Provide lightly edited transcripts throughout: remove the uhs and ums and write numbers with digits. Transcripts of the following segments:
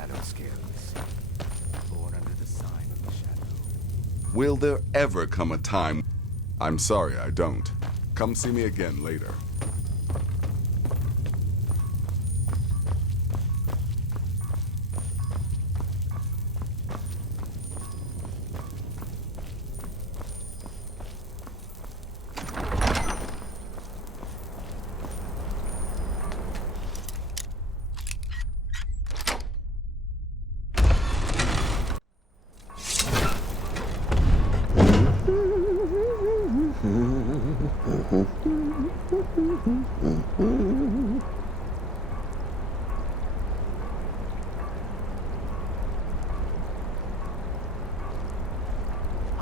shadow skills. Born under the sign of the shadow. Will there ever come a time... I'm sorry, I don't. Come see me again later.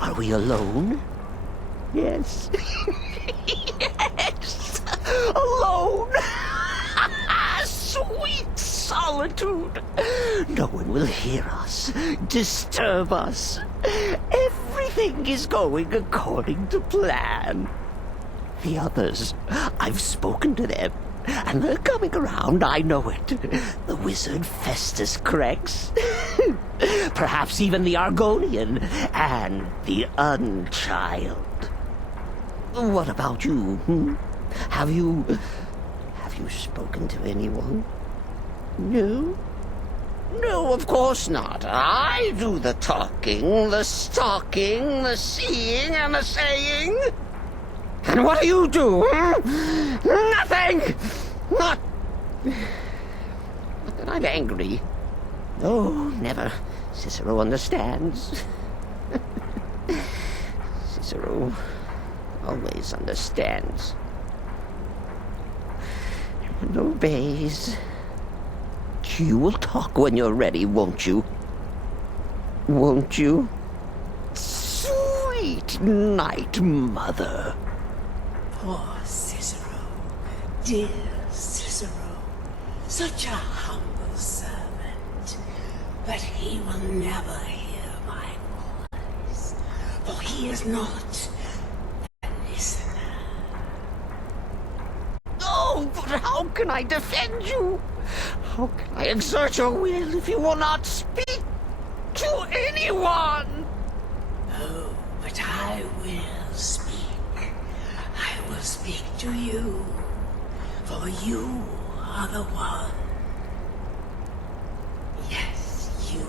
Are we alone? Yes. Yes! Alone! Sweet solitude! No one will hear us, disturb us. Everything is going according to plan. The others, I've spoken to them, and they're coming around, I know it. The wizard Festus Crex, perhaps even the Argonian, and the Unchild. What about you, Have you spoken to anyone? No? No, of course not. I do the talking, the stalking, the seeing, and the saying. And what do you do, Nothing! Not that I'm angry. Oh, never. Cicero understands. Cicero always understands. And obeys. You will talk when you're ready, won't you? Won't you? Sweet night, Mother. Poor Cicero, dear Cicero, such a humble servant, but he will never hear my voice, for he is not a listener. Oh, but how can I defend you? How can I exert your will if you will not speak to anyone? Oh, but I will speak. I will speak to you, for you are the one. Yes, you.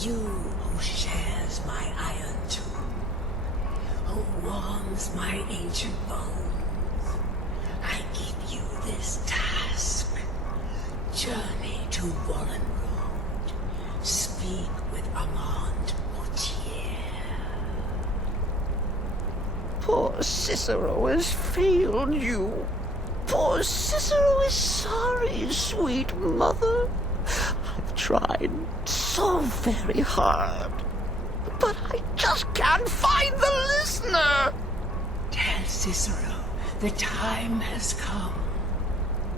You who shares my iron tomb, who warms my ancient bones. I give you this task. Journey to Wallen Road. Speak with Armand Mortier. Poor Cicero has failed you. Poor Cicero is sorry, sweet mother. I've tried so very hard, but I just can't find the listener. Tell Cicero the time has come.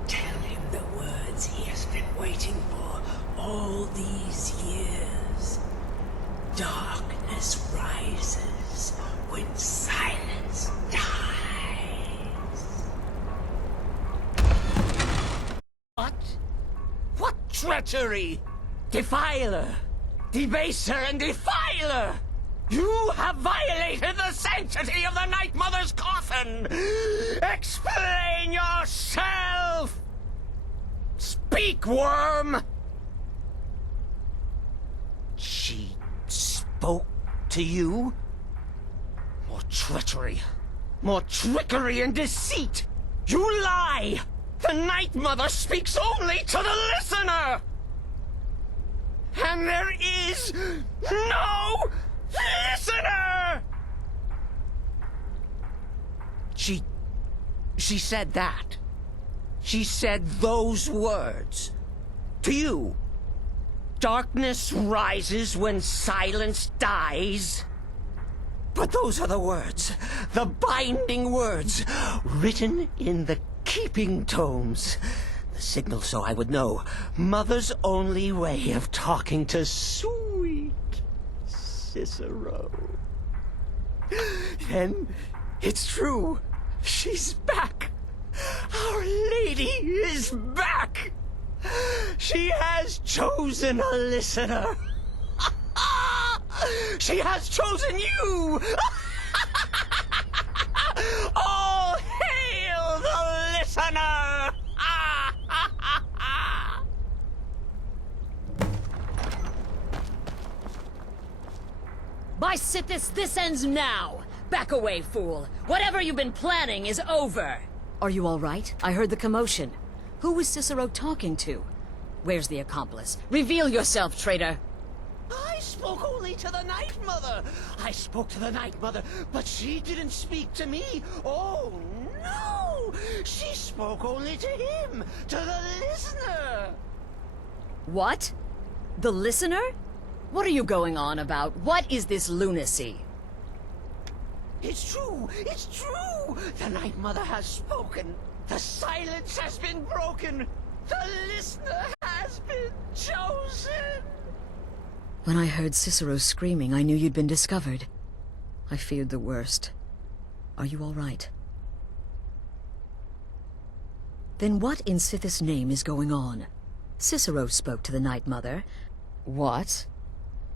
Tell him the words he has been waiting for all these years. Darkness rises when silence dies. What? What treachery? Defiler! Debaser and defiler! You have violated the sanctity of the Night Mother's coffin! Explain yourself! Speak, worm! She spoke to you? More treachery, more trickery and deceit! You lie! The Night Mother speaks only to the listener! And there is no listener! She said that. She said those words. To you. Darkness rises when silence dies. But those are the words, the binding words, written in the keeping tomes. The signal so I would know. Mother's only way of talking to sweet Cicero. Then it's true. She's back. Our Lady is back. She has chosen a listener. She has chosen you. All hail the listener. By Sithis, this ends now! Back away, fool! Whatever you've been planning is over! Are you all right? I heard the commotion. Who was Cicero talking to? Where's the accomplice? Reveal yourself, traitor! I spoke only to the Night Mother. I spoke to the Night Mother, but she didn't speak to me. Oh, no! She spoke only to him, to the listener. What? The listener? What are you going on about? What is this lunacy? It's true! It's true! The Night Mother has spoken. The silence has been broken. The listener has been chosen. When I heard Cicero screaming, I knew you'd been discovered. I feared the worst. Are you all right? Then what in Sithis' name is going on? Cicero spoke to the Night Mother. What?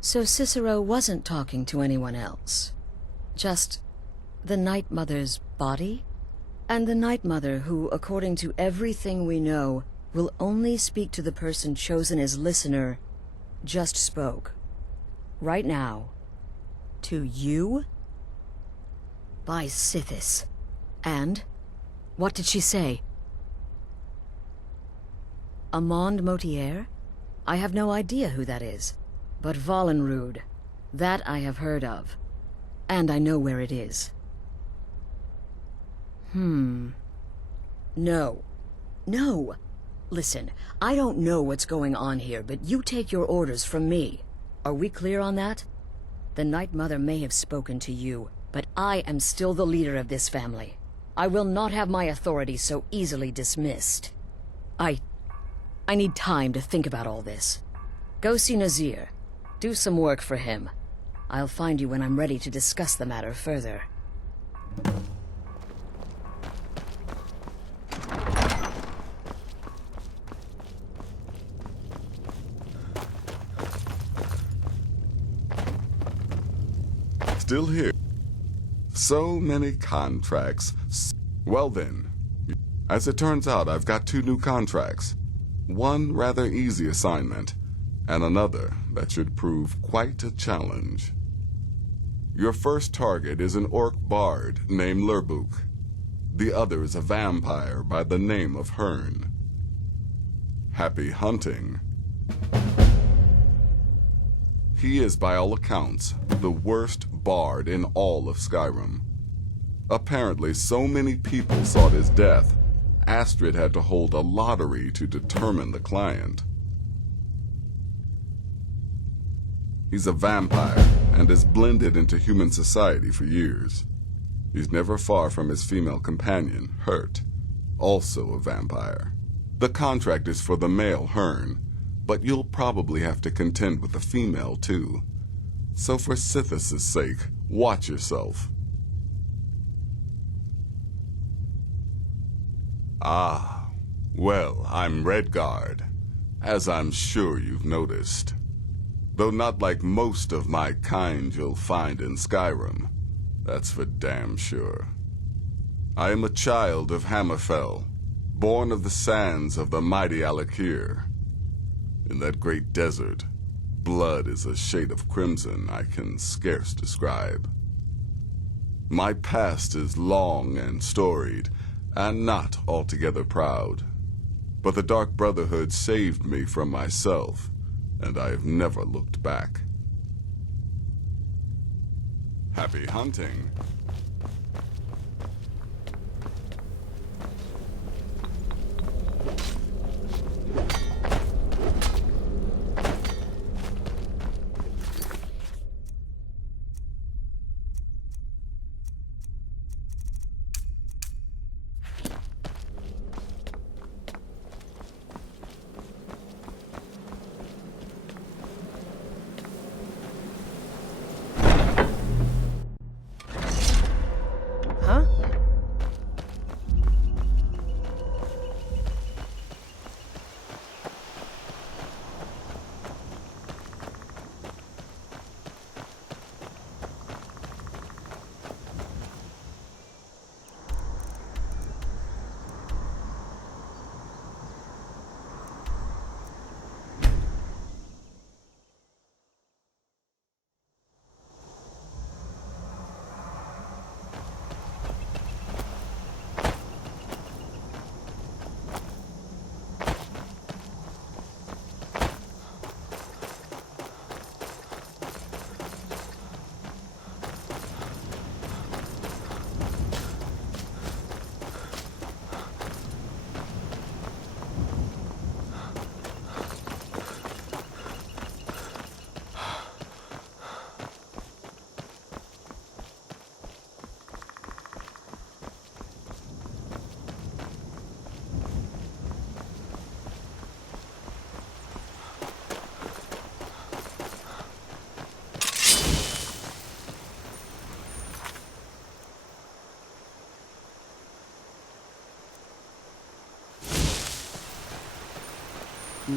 So Cicero wasn't talking to anyone else. Just the Night Mother's body? And the Night Mother who, according to everything we know, will only speak to the person chosen as listener, just spoke. Right now. To you? By Sithis. And? What did she say? Amand Motier? I have no idea who that is. But Valenrud, that I have heard of. And I know where it is. No. No! Listen, I don't know what's going on here, but you take your orders from me. Are we clear on that? The Night Mother may have spoken to you, but I am still the leader of this family. I will not have my authority so easily dismissed. I need time to think about all this. Go see Nazir. Do some work for him. I'll find you when I'm ready to discuss the matter further. Still here. So many contracts. Well then, as it turns out, I've got 2 new contracts. One rather easy assignment, and another that should prove quite a challenge. Your first target is an orc bard named Lurbuk. The other is a vampire by the name of Hearn. Happy hunting. He is, by all accounts, the worst bard in all of Skyrim. Apparently, so many people sought his death, Astrid had to hold a lottery to determine the client. He's a vampire and has blended into human society for years. He's never far from his female companion, Hurt, also a vampire. The contract is for the male Hearn, but you'll probably have to contend with the female too. So for Sithis' sake, watch yourself. Ah, well, I'm Redguard, as I'm sure you've noticed. Though not like most of my kind you'll find in Skyrim, that's for damn sure. I am a child of Hammerfell, born of the sands of the mighty Alakir. In that great desert, blood is a shade of crimson I can scarce describe. My past is long and storied, and not altogether proud. But the Dark Brotherhood saved me from myself, and I have never looked back. Happy hunting.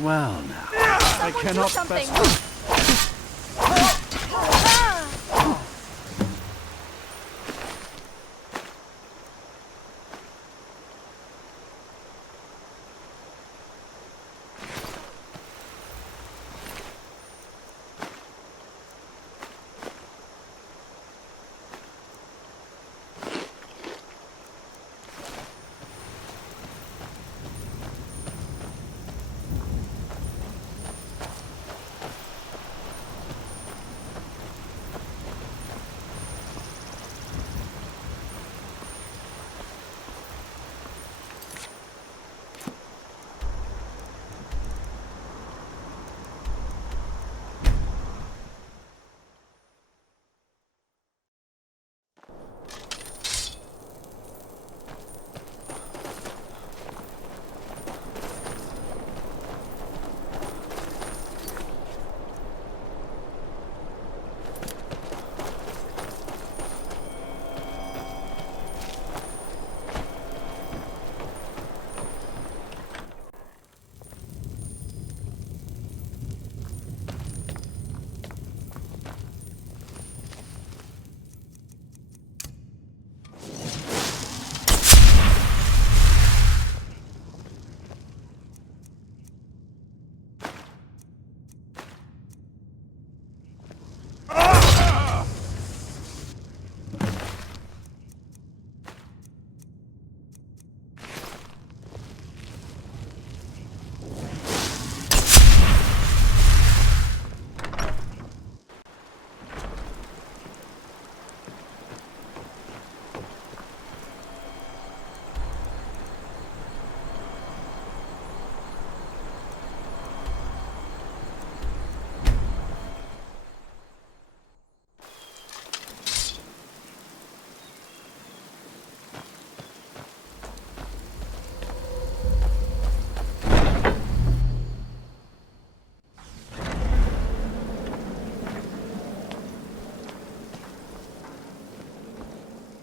Well now, I cannot something.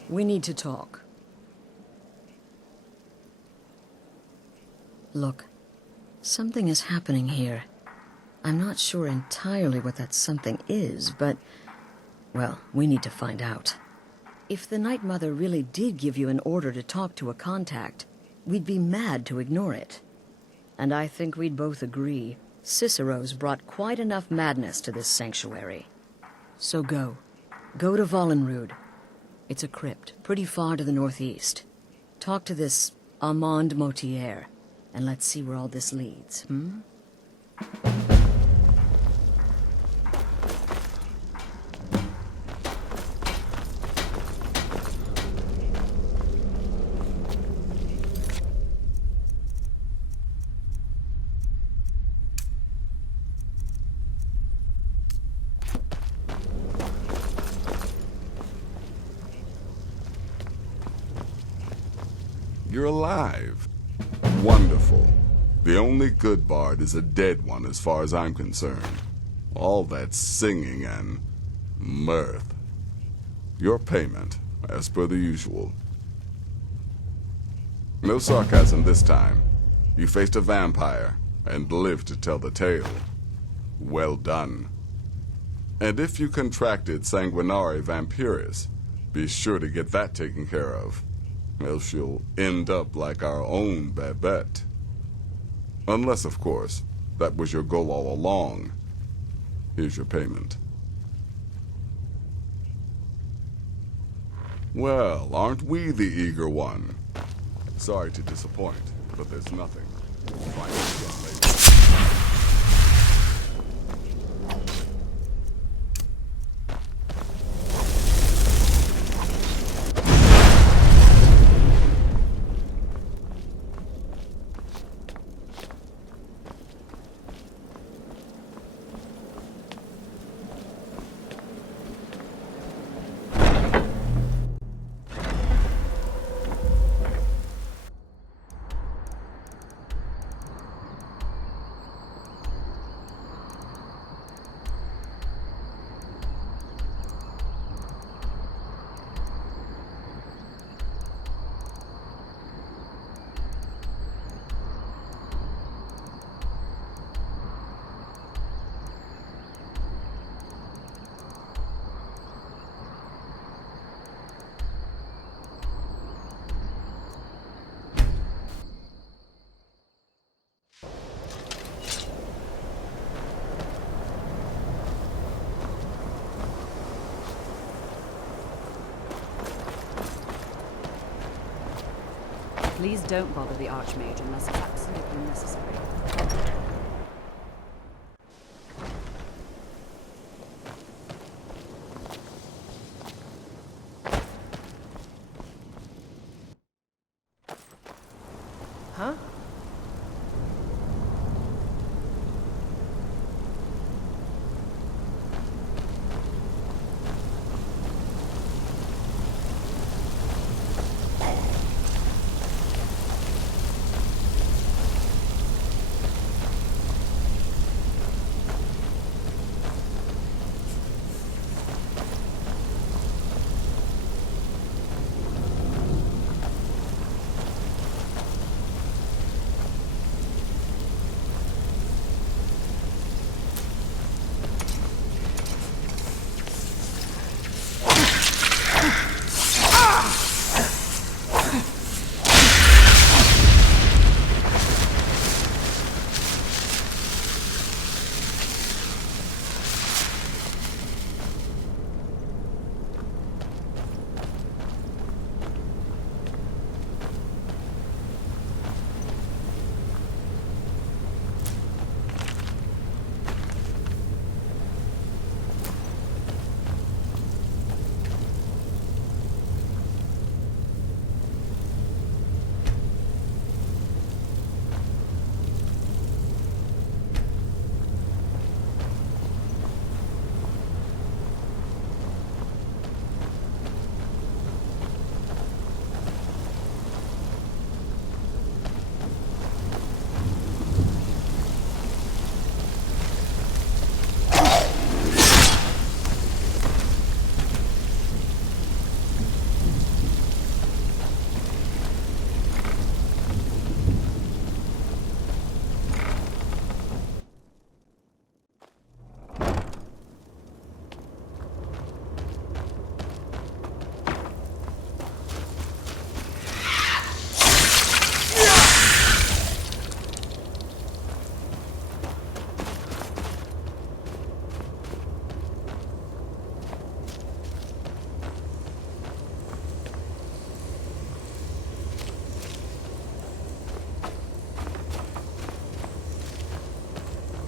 We need to talk. Look, something is happening here. I'm not sure entirely what that something is, but, well, we need to find out. If the Night Mother really did give you an order to talk to a contact, we'd be mad to ignore it. And I think we'd both agree, Cicero's brought quite enough madness to this sanctuary. So go. Go to Vollenrud. It's a crypt, pretty far to the northeast. Talk to this Armand Motier, and let's see where all this leads, hmm? You're alive. Wonderful. The only good bard is a dead one as far as I'm concerned. All that singing and mirth. Your payment, as per the usual. No sarcasm this time. You faced a vampire and lived to tell the tale. Well done. And if you contracted sanguinare vampiris, be sure to get that taken care of. Else you'll end up like our own Babette. Unless, of course, that was your goal all along. Here's your payment. Well, aren't we the eager one? Sorry to disappoint, but there's nothing. Find it again later. Please don't bother the Archmage unless it's absolutely necessary. Huh?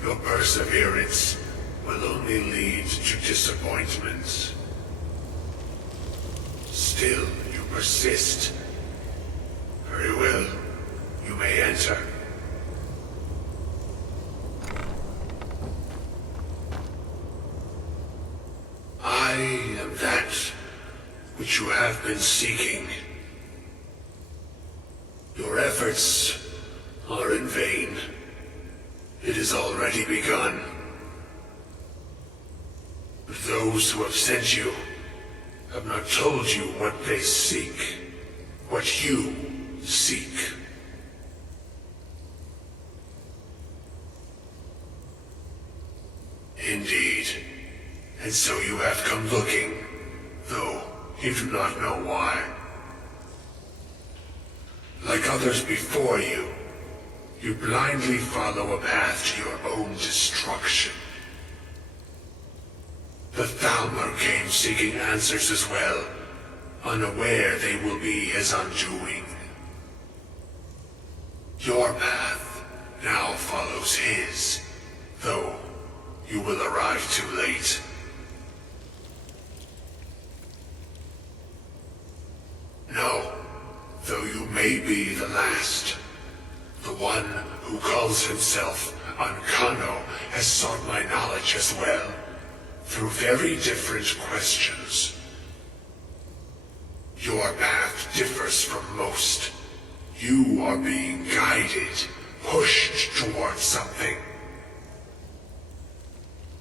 Your perseverance will only lead to disappointments. Still, you persist. Very well. You may enter. I am that which you have been seeking. Your efforts are in vain. It has already begun. But those who have sent you have not told you what they seek, what you seek. Indeed. And so you have come looking, though you do not know why. Like others before you, you blindly follow a path to your own destruction. The Thalmor came seeking answers as well, unaware they will be his undoing. Your path now follows his, though you will arrive too late. No, though you may be the last. The one who calls himself Ancano has sought my knowledge as well, through very different questions. Your path differs from most. You are being guided, pushed towards something.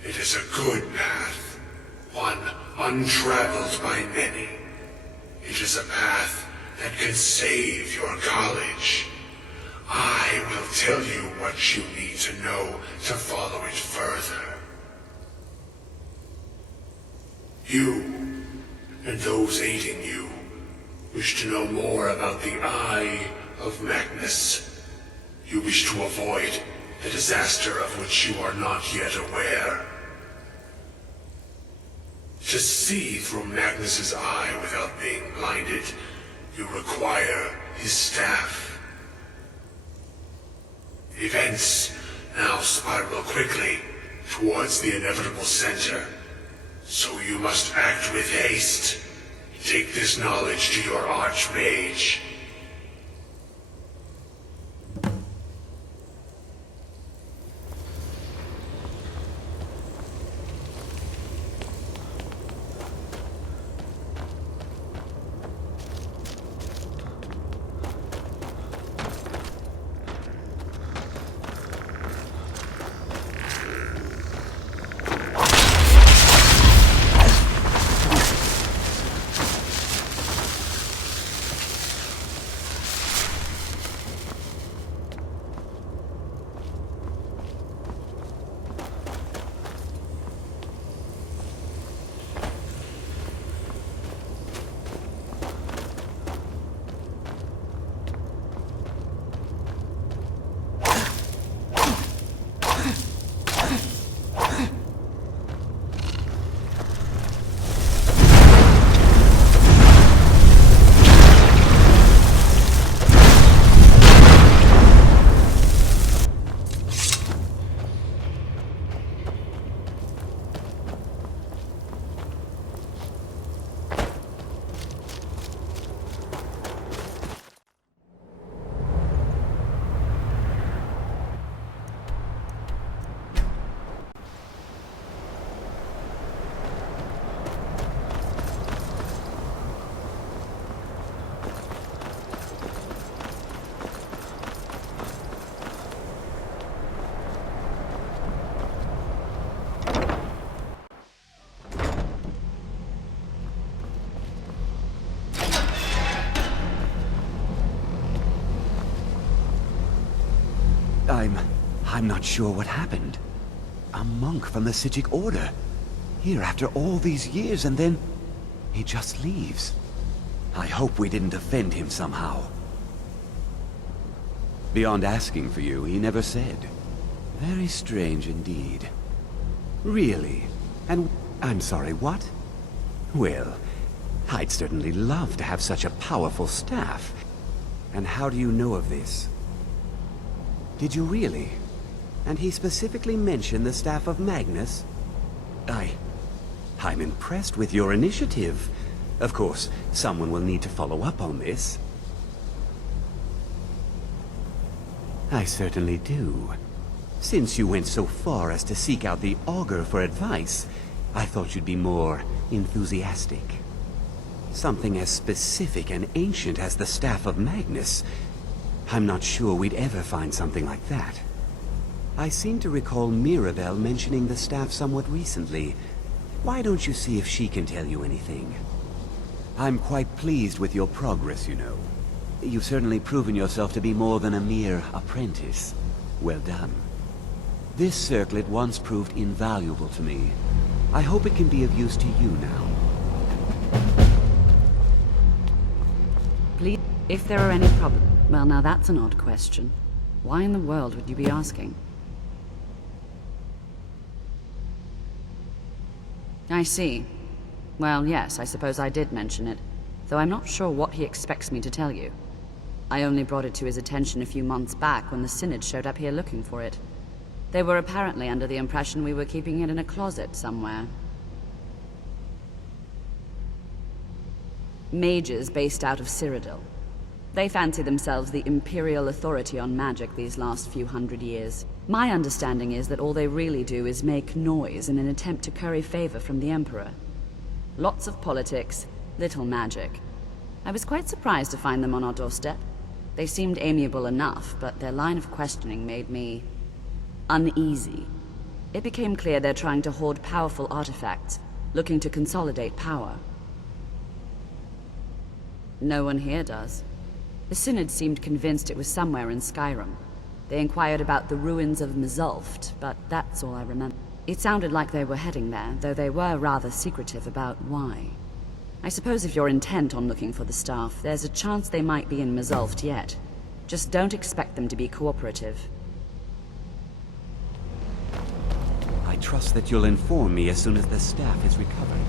It is a good path, one untraveled by many. It is a path that can save your college. I will tell you what you need to know to follow it further. You, and those aiding you, wish to know more about the Eye of Magnus. You wish to avoid the disaster of which you are not yet aware. To see through Magnus's eye without being blinded, you require his staff. Events now spiral quickly towards the inevitable center, so you must act with haste. Take this knowledge to your Archmage. I'm not sure what happened. A monk from the Sijic Order. Here after all these years, and then he just leaves. I hope we didn't offend him somehow. Beyond asking for you, he never said. Very strange indeed. Really? And I'm sorry, what? Well, I'd certainly love to have such a powerful staff. And how do you know of this? Did you really? And he specifically mentioned the staff of Magnus? I'm impressed with your initiative. Of course, someone will need to follow up on this. I certainly do. Since you went so far as to seek out the Augur for advice, I thought you'd be more enthusiastic. Something as specific and ancient as the staff of Magnus. I'm not sure we'd ever find something like that. I seem to recall Mirabelle mentioning the staff somewhat recently. Why don't you see if she can tell you anything? I'm quite pleased with your progress, you know. You've certainly proven yourself to be more than a mere apprentice. Well done. This circlet once proved invaluable to me. I hope it can be of use to you now. Please, if there are any problems... Well, now that's an odd question. Why in the world would you be asking? I see. Well, yes, I suppose I did mention it, though I'm not sure what he expects me to tell you. I only brought it to his attention a few months back when the Synod showed up here looking for it. They were apparently under the impression we were keeping it in a closet somewhere. Mages based out of Cyrodiil. They fancy themselves the imperial authority on magic these last few hundred years. My understanding is that all they really do is make noise in an attempt to curry favor from the Emperor. Lots of politics, little magic. I was quite surprised to find them on our doorstep. They seemed amiable enough, but their line of questioning made me uneasy. It became clear they're trying to hoard powerful artifacts, looking to consolidate power. No one here does. The Synod seemed convinced it was somewhere in Skyrim. They inquired about the ruins of Mzulft, but that's all I remember. It sounded like they were heading there, though they were rather secretive about why. I suppose if you're intent on looking for the staff, there's a chance they might be in Mzulft yet. Just don't expect them to be cooperative. I trust that you'll inform me as soon as the staff is recovered.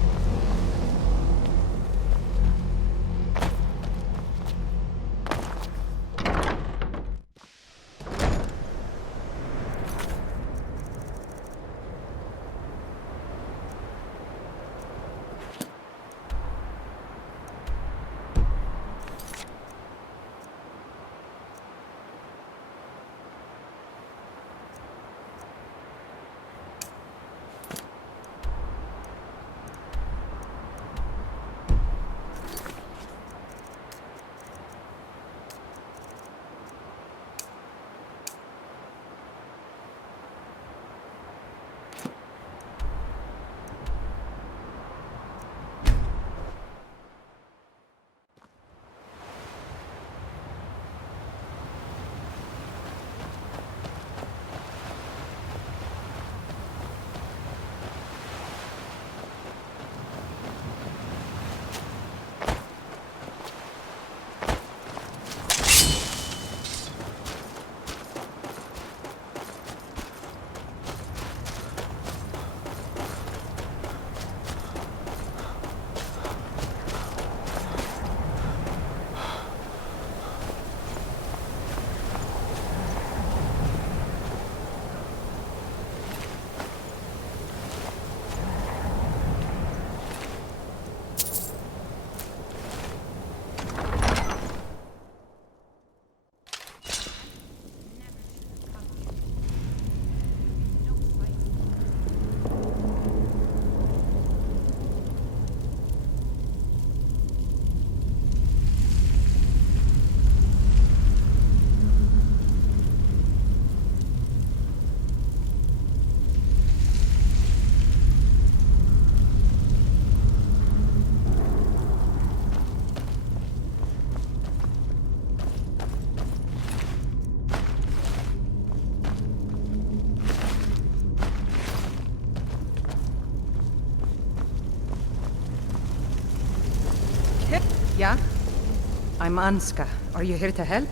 I'm Anska. Are you here to help?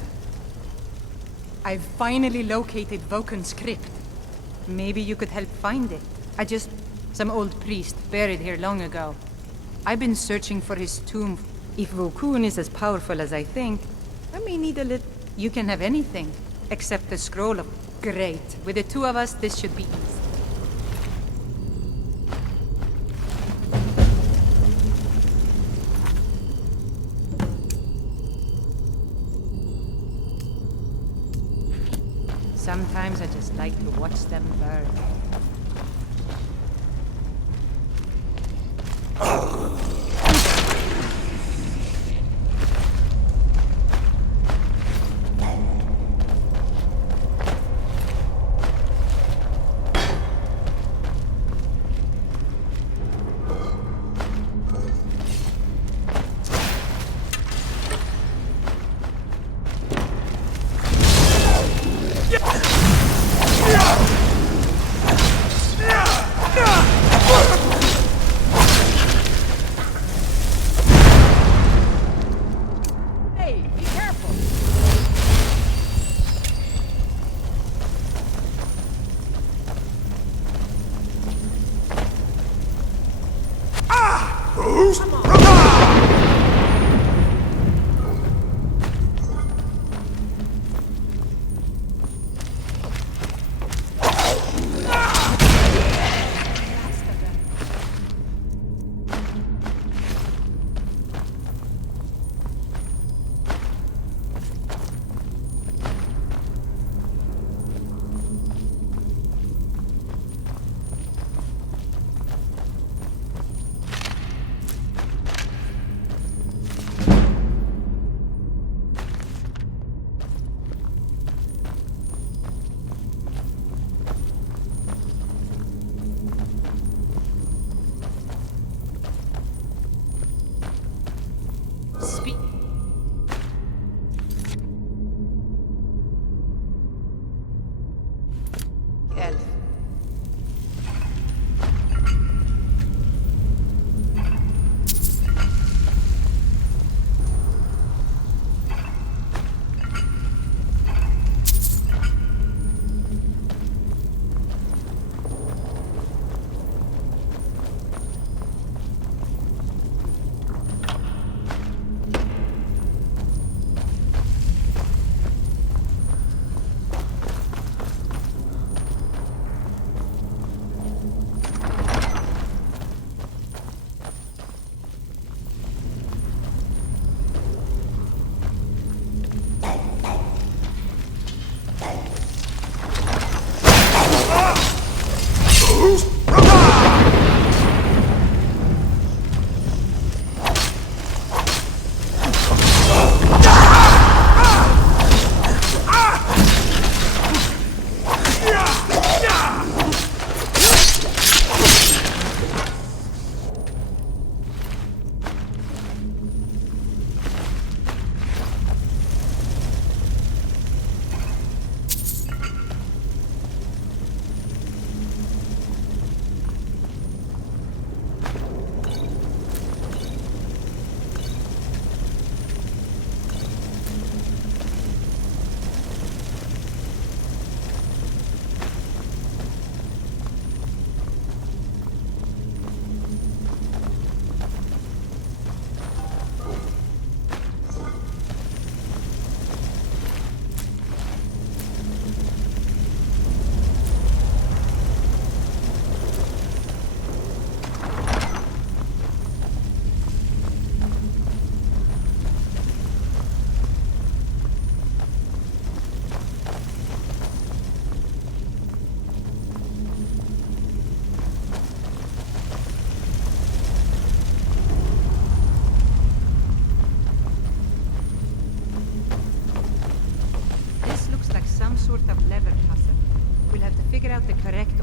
I've finally located Vokun's crypt. Maybe you could help find it. Some old priest buried here long ago. I've been searching for his tomb. If Vokun is as powerful as I think, I may need a little... You can have anything, except the scroll of... Great. With the two of us, this should be easy. Sometimes I just like to watch them burn.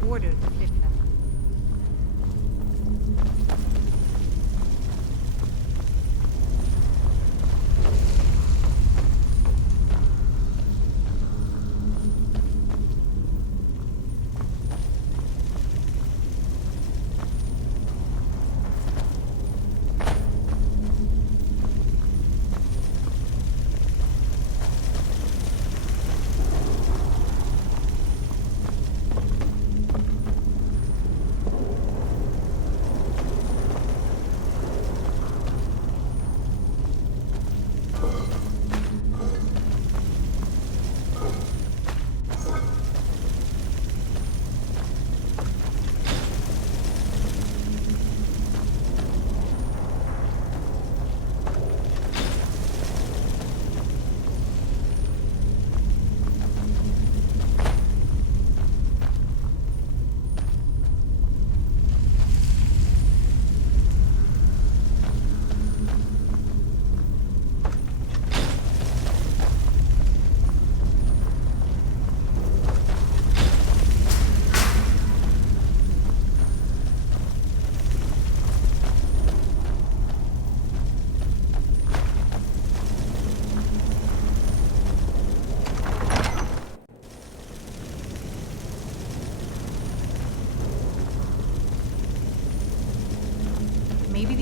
order to flip them.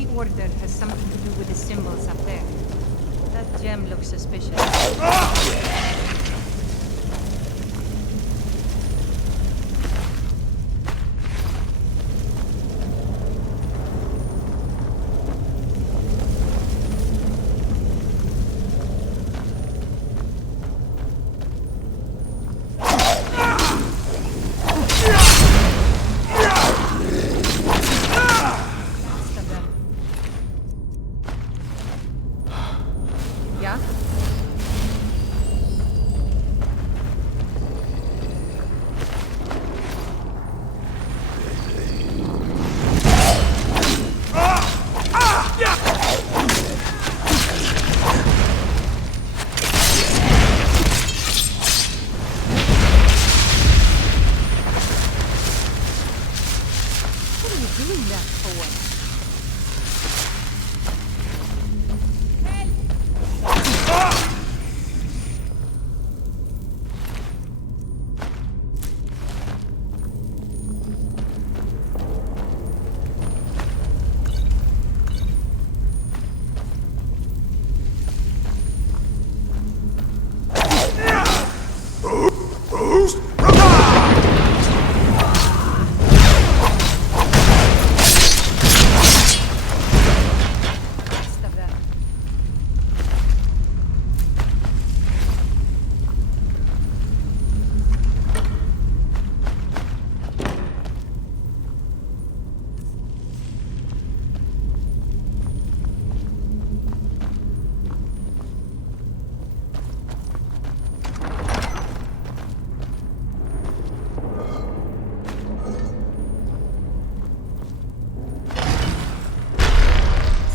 the Order has something to do with the symbols up there. That gem looks suspicious. Yeah? What are you doing that for?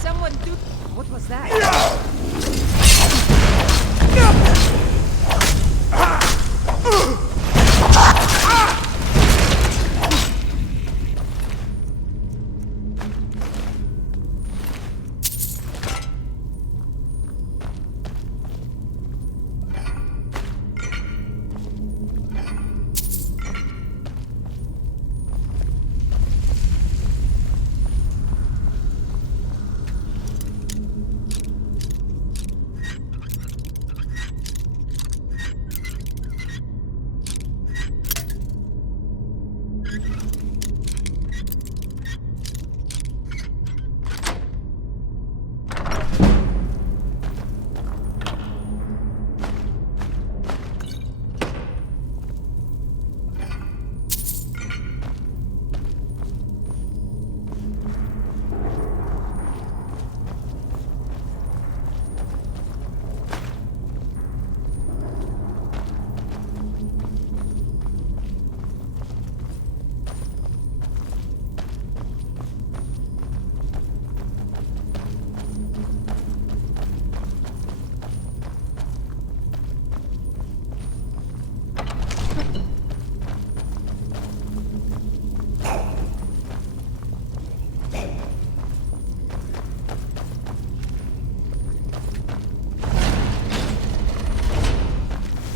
Someone do... What was that?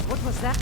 What was that?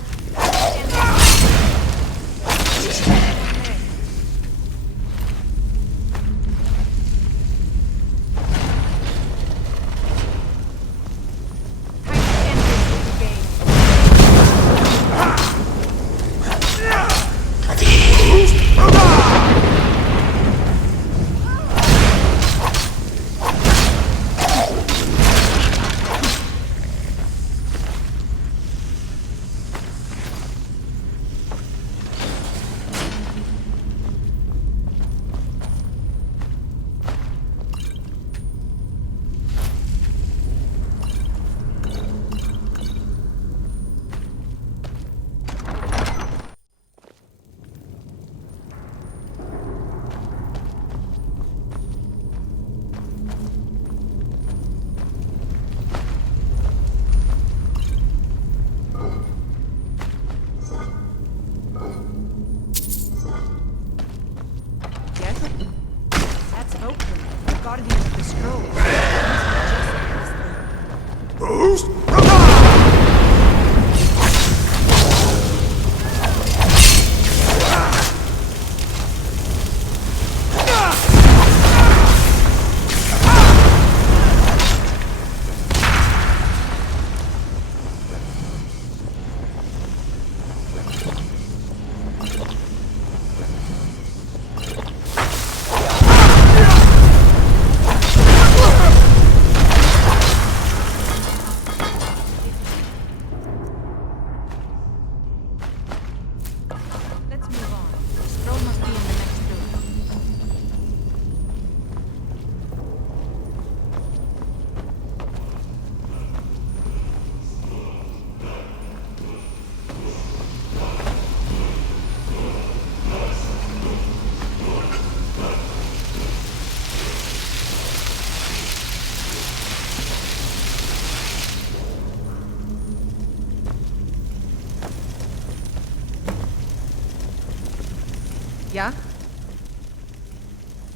Yeah?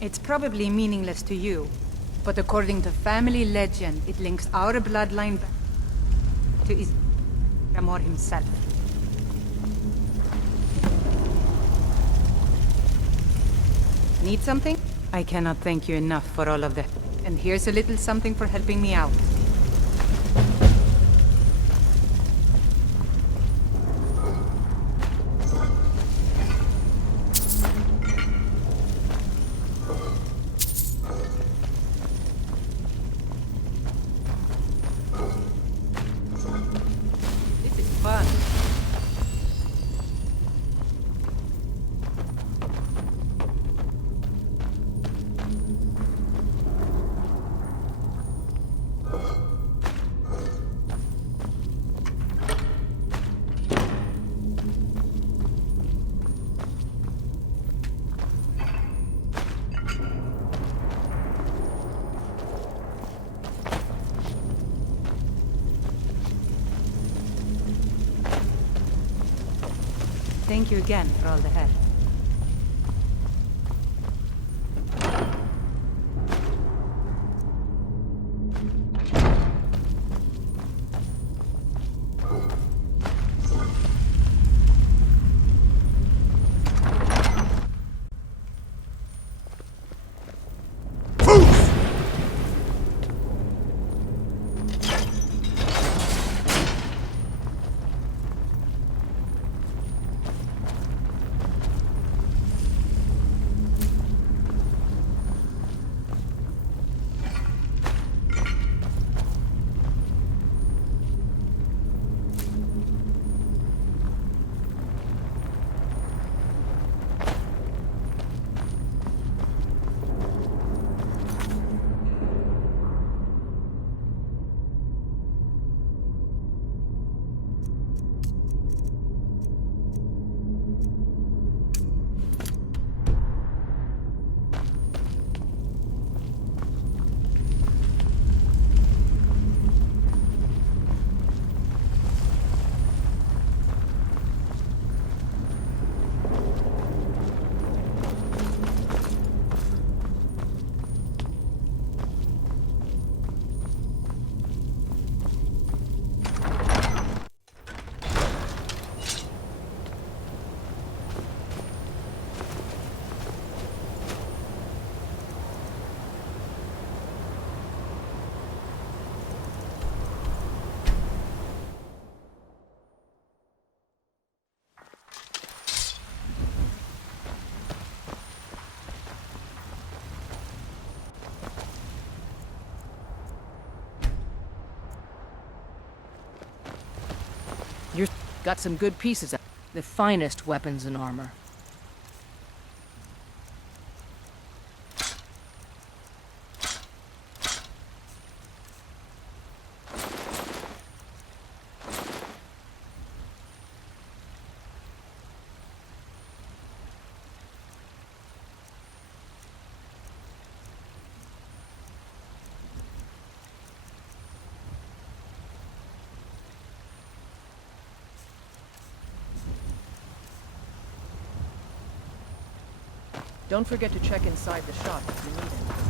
It's probably meaningless to you, but according to family legend, it links our bloodline back to Isramor himself. Need something? I cannot thank you enough for all of that. And here's a little something for helping me out. This is fun. Thank you again for all the help. You've got some good pieces of the finest weapons and armor. Don't forget to check inside the shop if you need anything.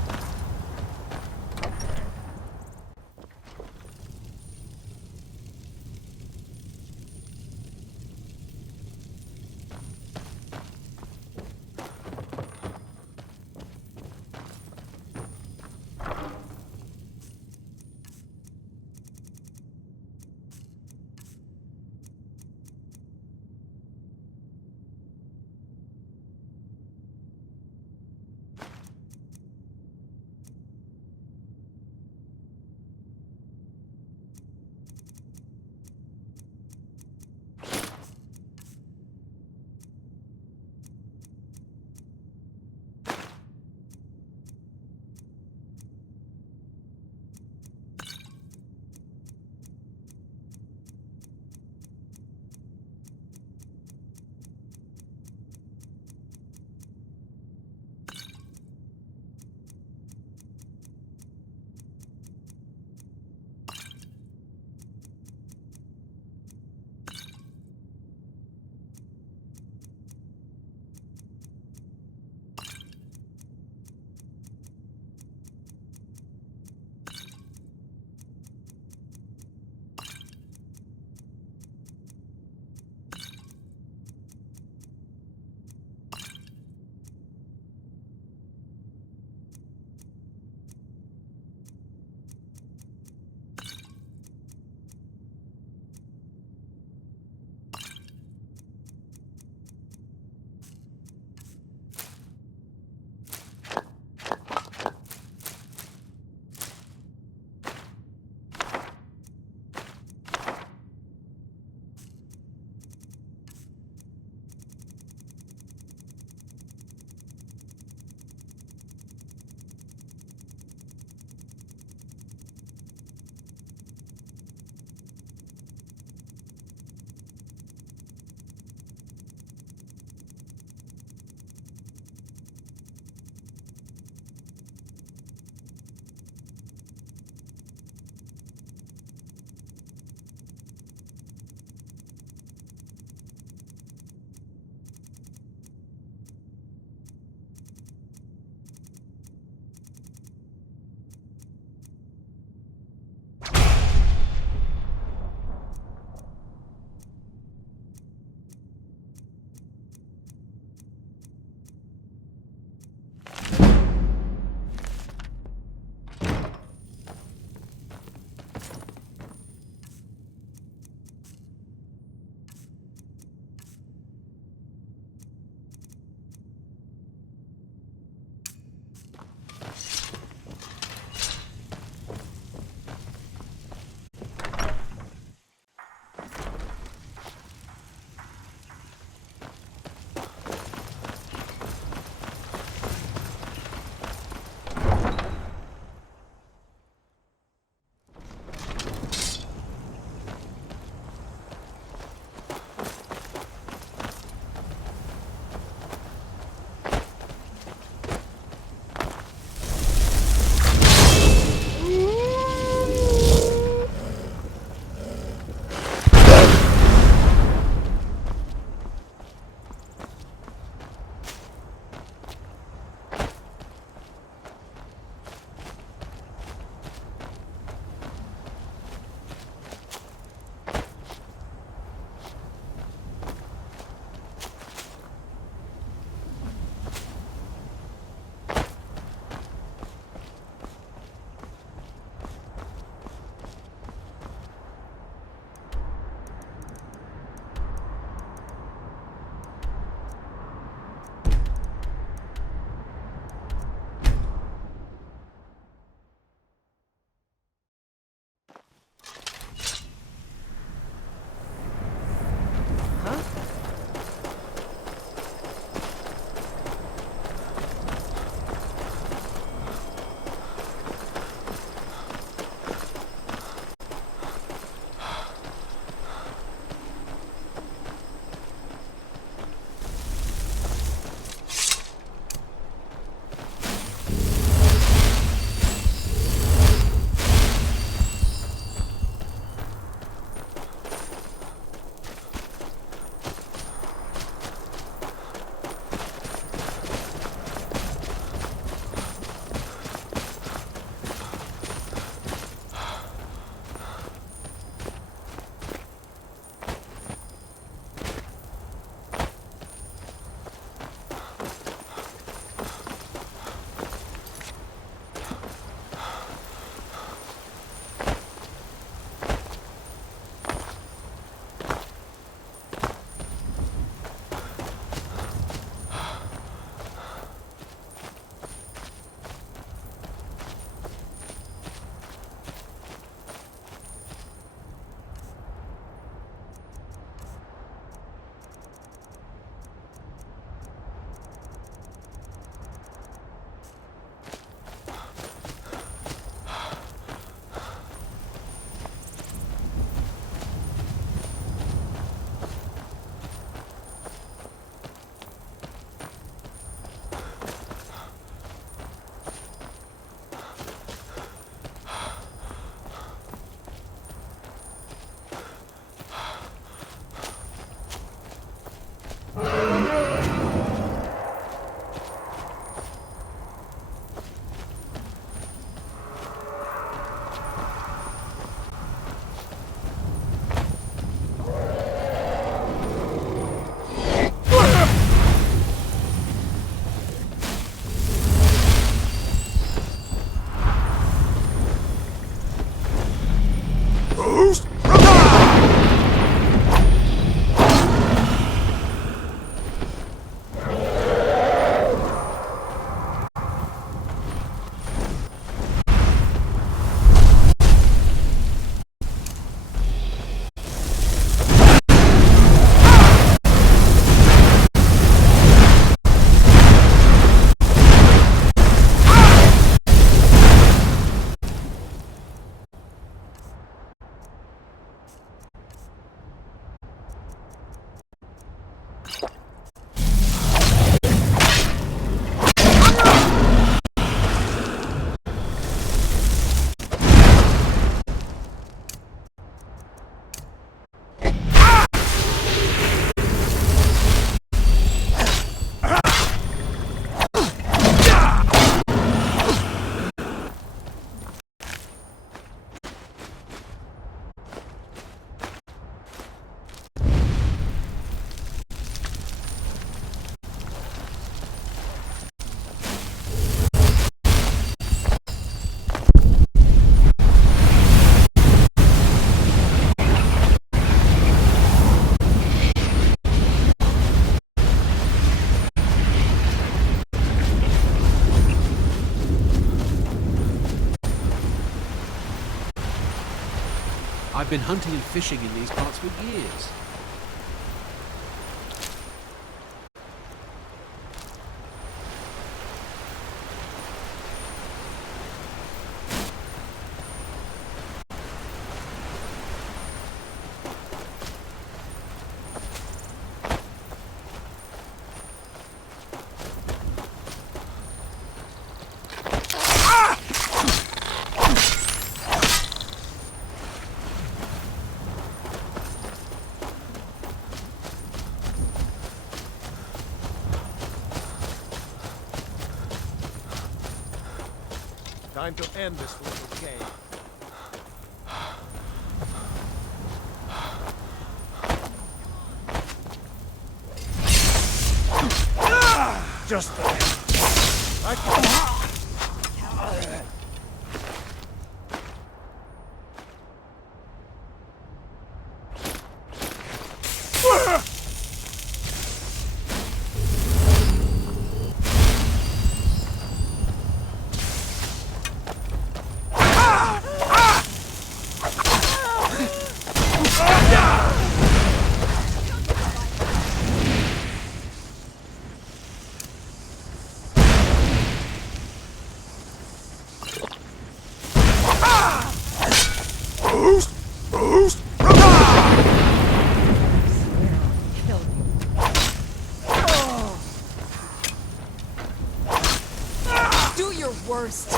I've been hunting and fishing in these parts for years. Time to end this little game. Just the I can... Do your worst.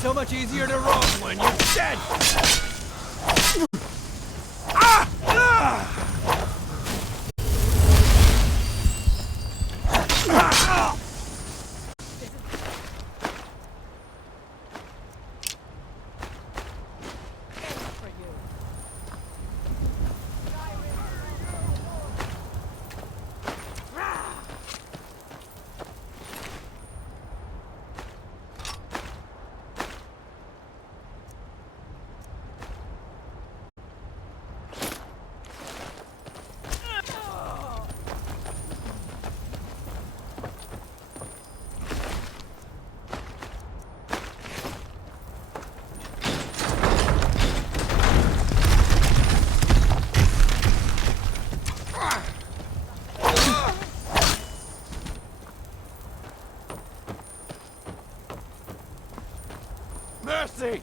So much easier to roll when you're dead! Mercy!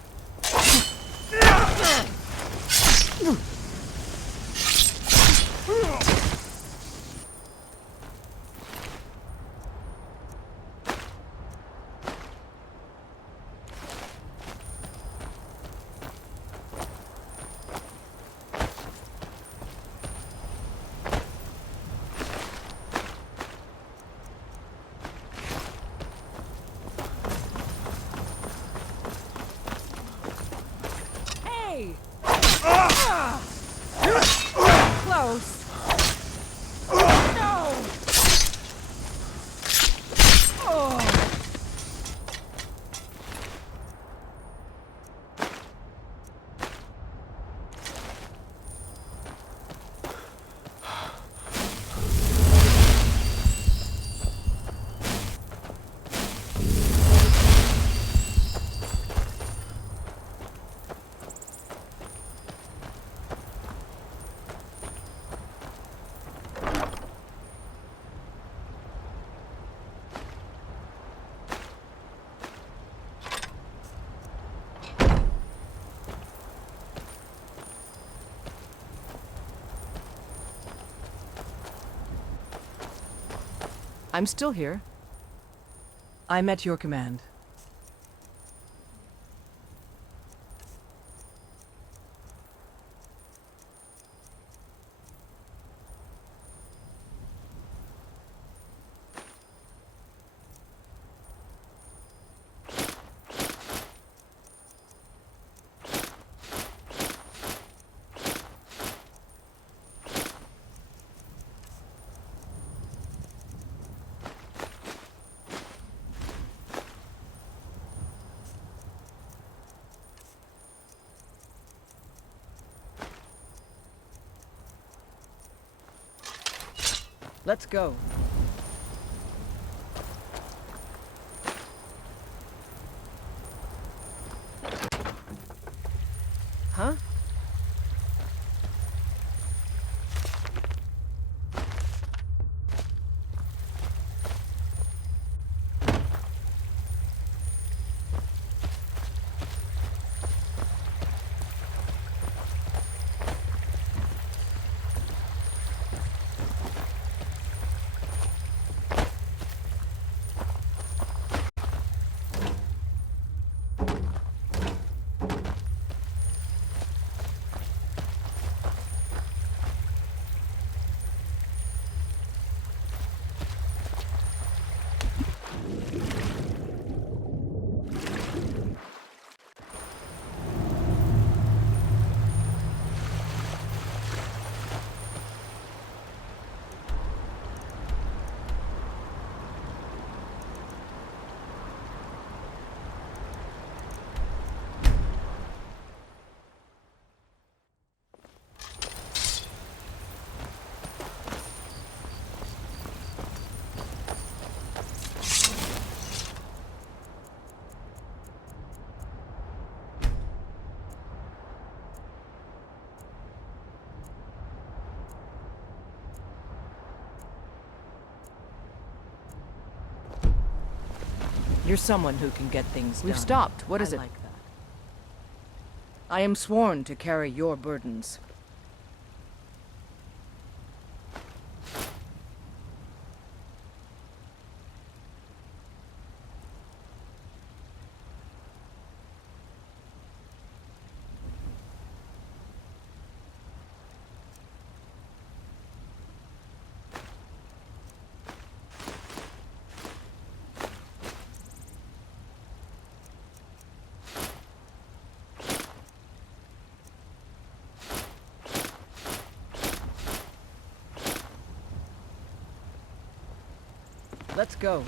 Close. No. Oh. I'm still here. I'm at your command. Let's go. Huh? You're someone who can get things done. We've stopped. What is I it? like that. I am sworn to carry your burdens. Let's go.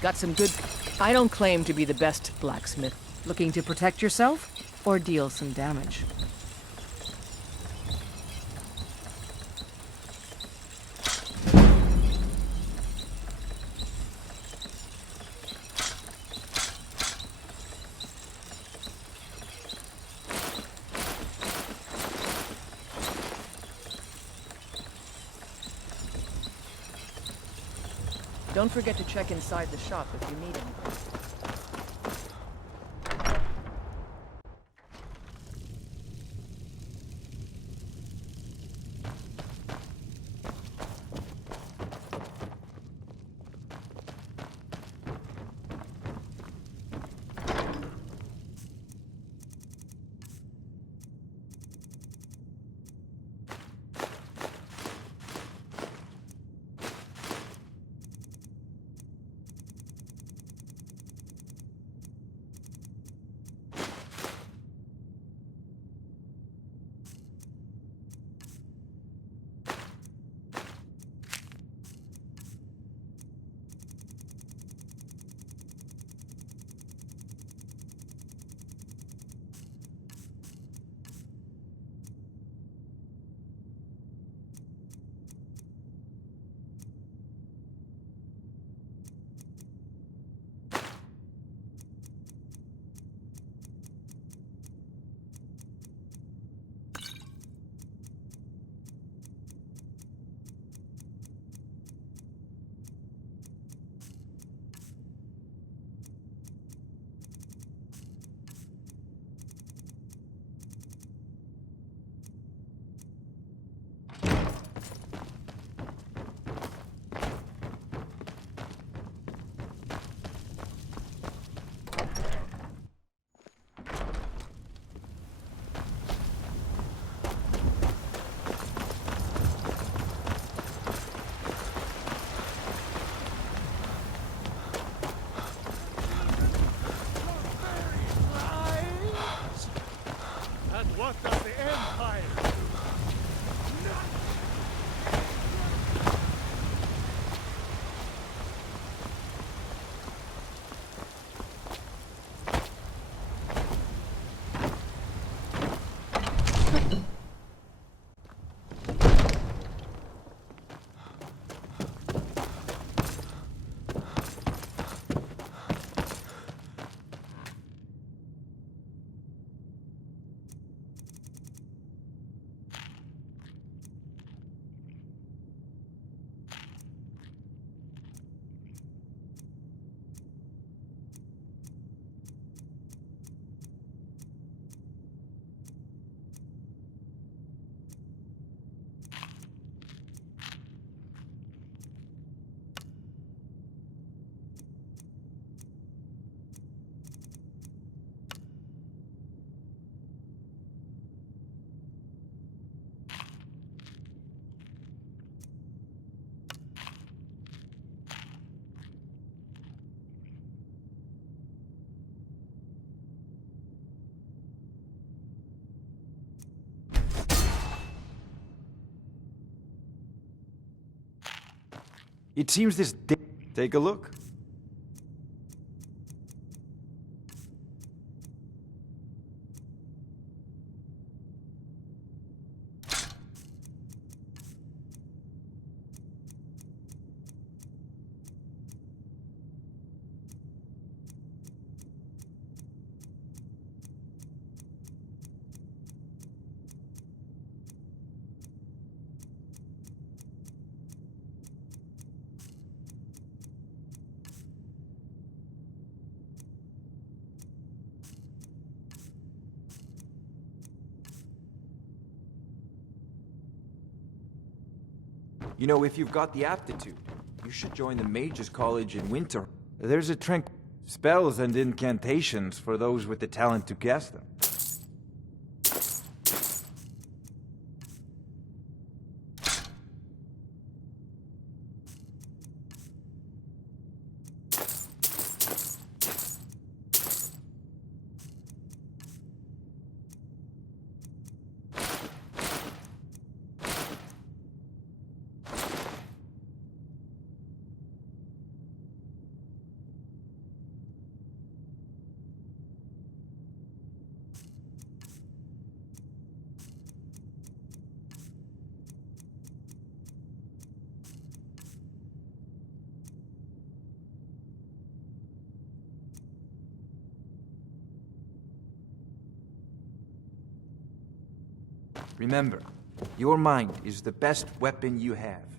Got some good... I don't claim to be the best blacksmith. Looking to protect yourself or deal some damage? Don't forget to check inside the shop if you need anything. It seems this... Take a look. You know, if you've got the aptitude, you should join the Mages College in winter. There's a spells and incantations for those with the talent to cast them. Remember, your mind is the best weapon you have.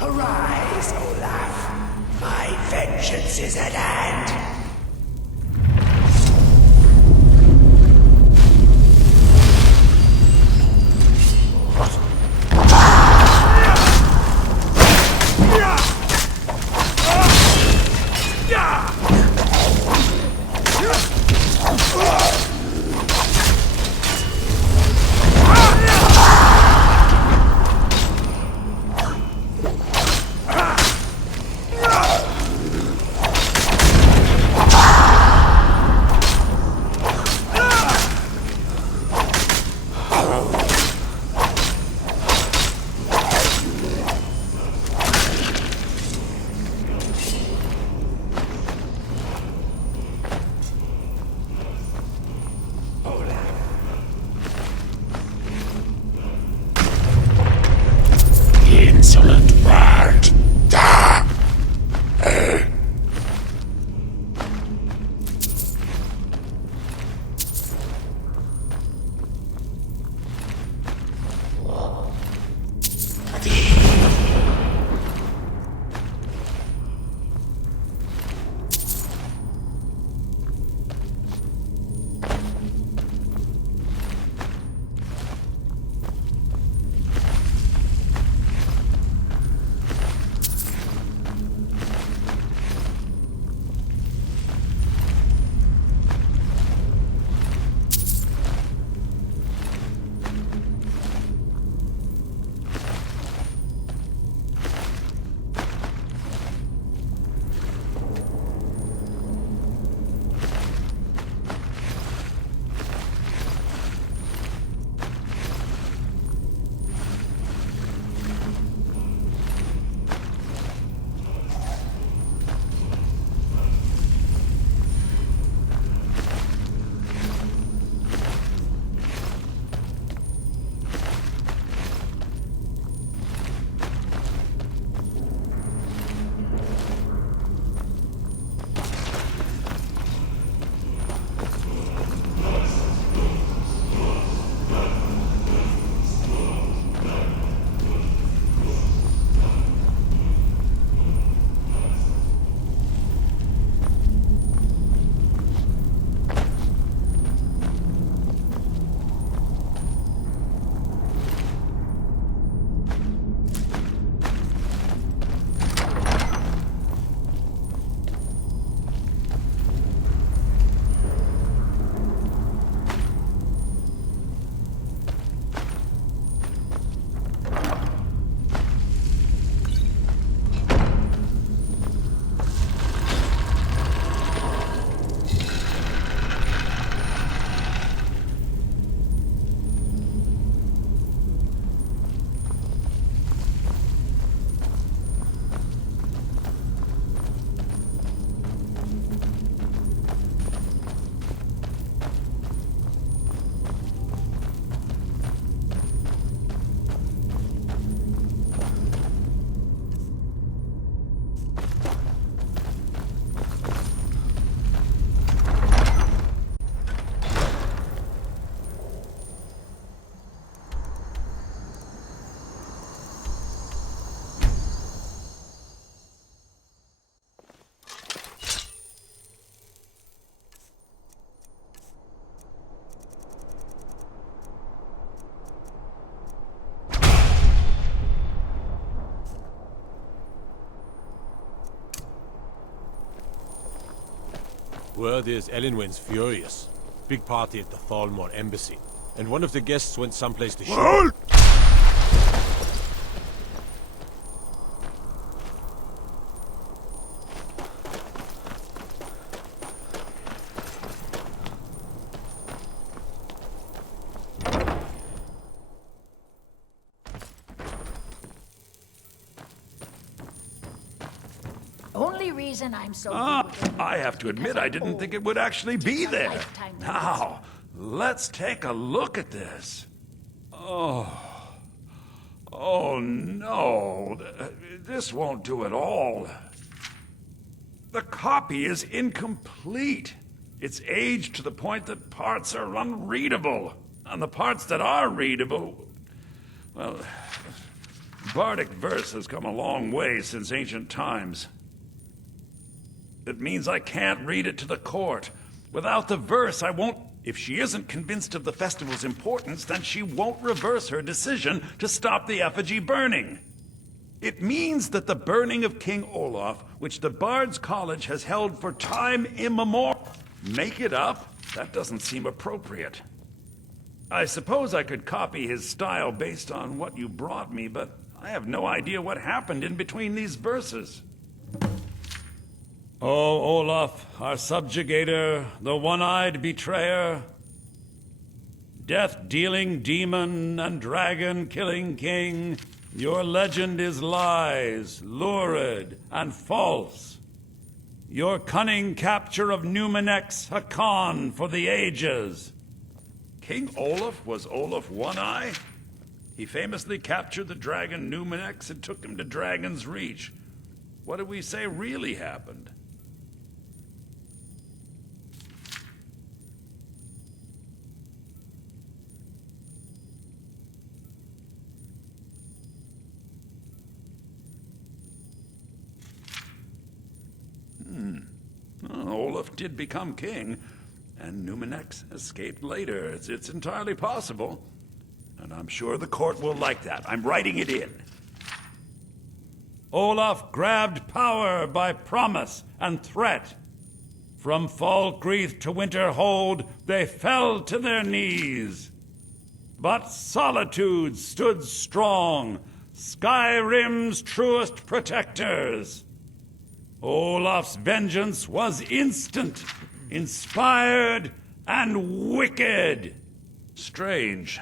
Arise, Olaf. My vengeance is at hand. Insolent bard. Da. Word is Elenwen's furious. Big party at the Thalmor embassy. And one of the guests went someplace to shoot. reason I'm so good with it. I have to admit I didn't think it would actually be there. lifetime Now, let's take a look at this. Oh no, this won't do at all. The copy is incomplete. It's aged to the point that parts are unreadable. And the parts that are readable, well, Bardic verse has come a long way since ancient times. It means I can't read it to the court. Without the verse, I won't... If she isn't convinced of the festival's importance, then she won't reverse her decision to stop the effigy burning. It means that the burning of King Olaf, which the Bard's College has held for time immemorial... Make it up? That doesn't seem appropriate. I suppose I could copy his style based on what you brought me, but I have no idea what happened in between these verses. Oh, Olaf, our subjugator, the one-eyed betrayer, death-dealing demon and dragon-killing king, your legend is lies, lurid, and false. Your cunning capture of Numenex, a con for the ages. King Olaf was Olaf One-Eye? He famously captured the dragon Numenex and took him to Dragon's Reach. What did we say really happened? Olaf did become king, and Numenex escaped later. It's entirely possible. And I'm sure the court will like that. I'm writing it in. Olaf grabbed power by promise and threat. From Falkreath to Winterhold, they fell to their knees. But solitude stood strong, Skyrim's truest protectors. Olaf's vengeance was instant, inspired, and wicked. Strange.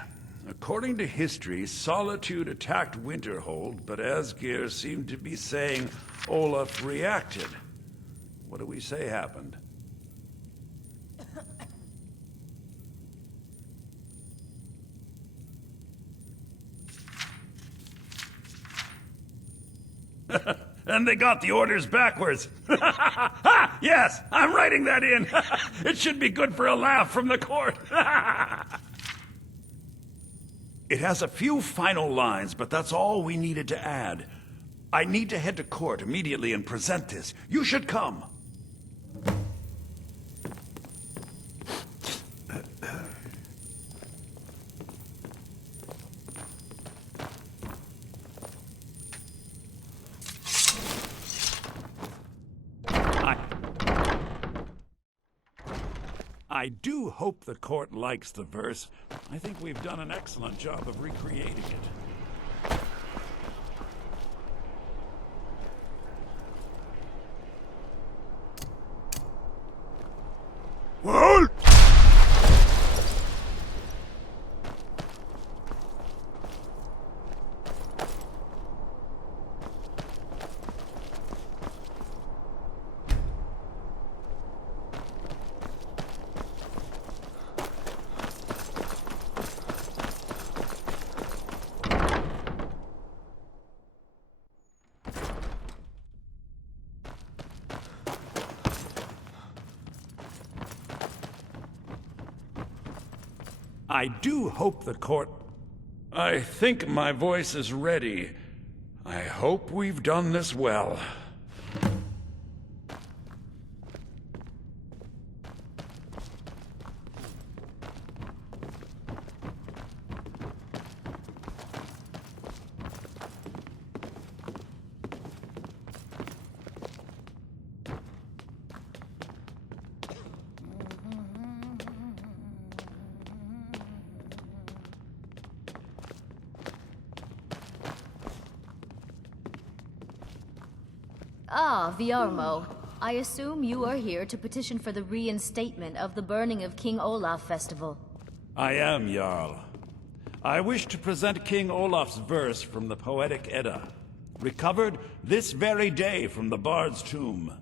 According to history, Solitude attacked Winterhold, but Asgeir seemed to be saying Olaf reacted. What do we say happened? And they got the orders backwards. Yes, I'm writing that in. It should be good for a laugh from the court. It has a few final lines, but that's all we needed to add. I need to head to court immediately and present this. You should come. I do hope the court likes the verse. I think we've done an excellent job of recreating it. Well? I do hope the court... I think my voice is ready. I hope we've done this well. Ah, Viarmo. I assume you are here to petition for the reinstatement of the burning of King Olaf Festival. I am, Jarl. I wish to present King Olaf's verse from the Poetic Edda, recovered this very day from the Bard's tomb.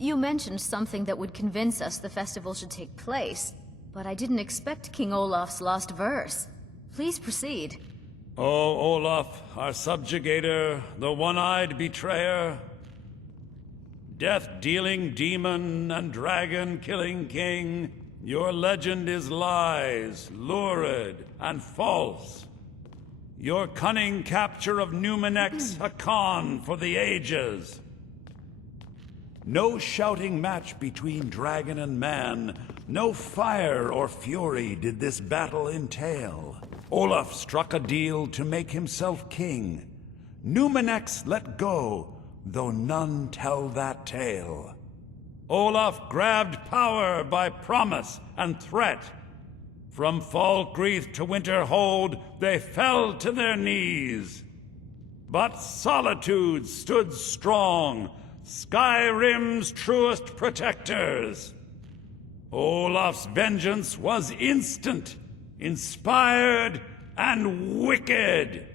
You mentioned something that would convince us the festival should take place, but I didn't expect King Olaf's lost verse. Please proceed. O Olaf, our subjugator, the one-eyed betrayer, death-dealing demon and dragon-killing king, your legend is lies, lurid, and false. Your cunning capture of Numenex a con for the ages. No shouting match between dragon and man, no fire or fury did this battle entail. Olaf struck a deal to make himself king. Numenex let go, though none tell that tale. Olaf grabbed power by promise and threat. From Falkreath to Winterhold, they fell to their knees. But Solitude stood strong, Skyrim's truest protectors. Olaf's vengeance was instant, inspired, and wicked.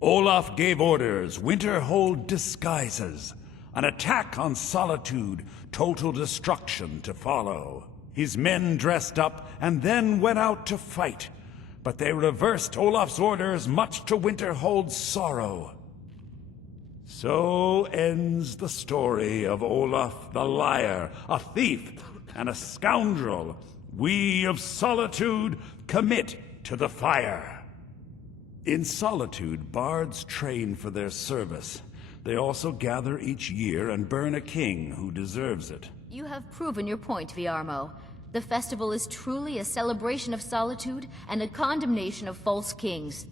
Olaf gave orders, Winterhold disguises, an attack on Solitude, total destruction to follow. His men dressed up and then went out to fight, but they reversed Olaf's orders much to Winterhold's sorrow. So ends the story of Olaf the liar, a thief and a scoundrel. We of Solitude commit to the fire. In Solitude, bards train for their service. They also gather each year and burn a king who deserves it. You have proven your point, Viarmo. The festival is truly a celebration of solitude and a condemnation of false kings.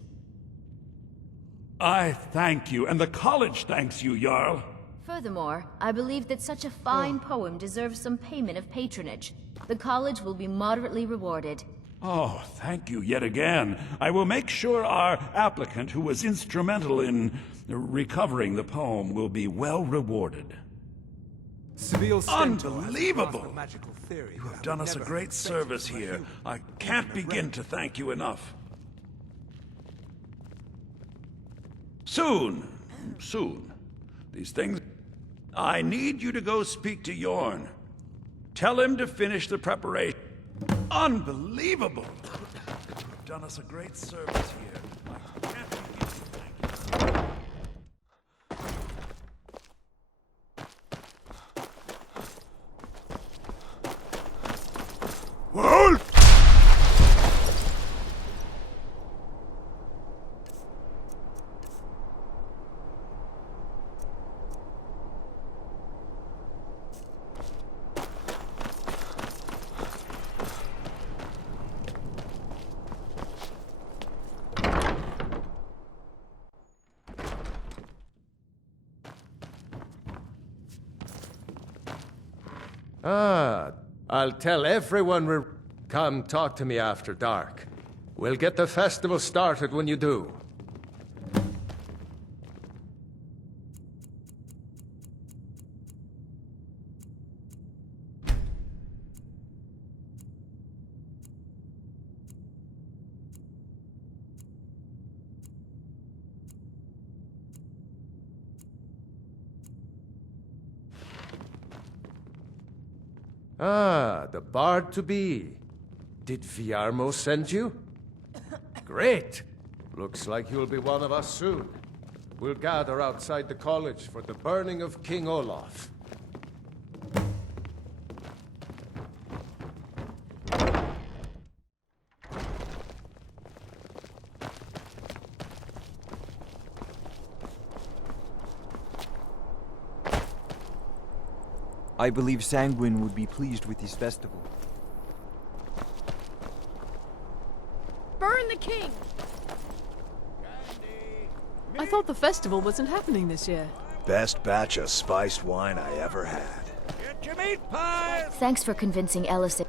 I thank you, and the college thanks you, Jarl. Furthermore, I believe that such a fine poem deserves some payment of patronage. The college will be moderately rewarded. Oh, thank you yet again. I will make sure our applicant, who was instrumental in recovering the poem, will be well rewarded. Unbelievable! You have done us a great service here. I can't begin to thank you enough. Soon. These things... I need you to go speak to Yorn. Tell him to finish the preparation. Unbelievable! You've done us a great service here. I can't begin to thank you. Wolf! I'll tell everyone come talk to me after dark. We'll get the festival started when you do. The bard-to-be. Did Viarmo send you? Great! Looks like you'll be one of us soon. We'll gather outside the college for the burning of King Olaf. I believe Sanguine would be pleased with this festival. Burn the king! I thought the festival wasn't happening this year. Best batch of spiced wine I ever had. Get your meat pies! Thanks for convincing Elisif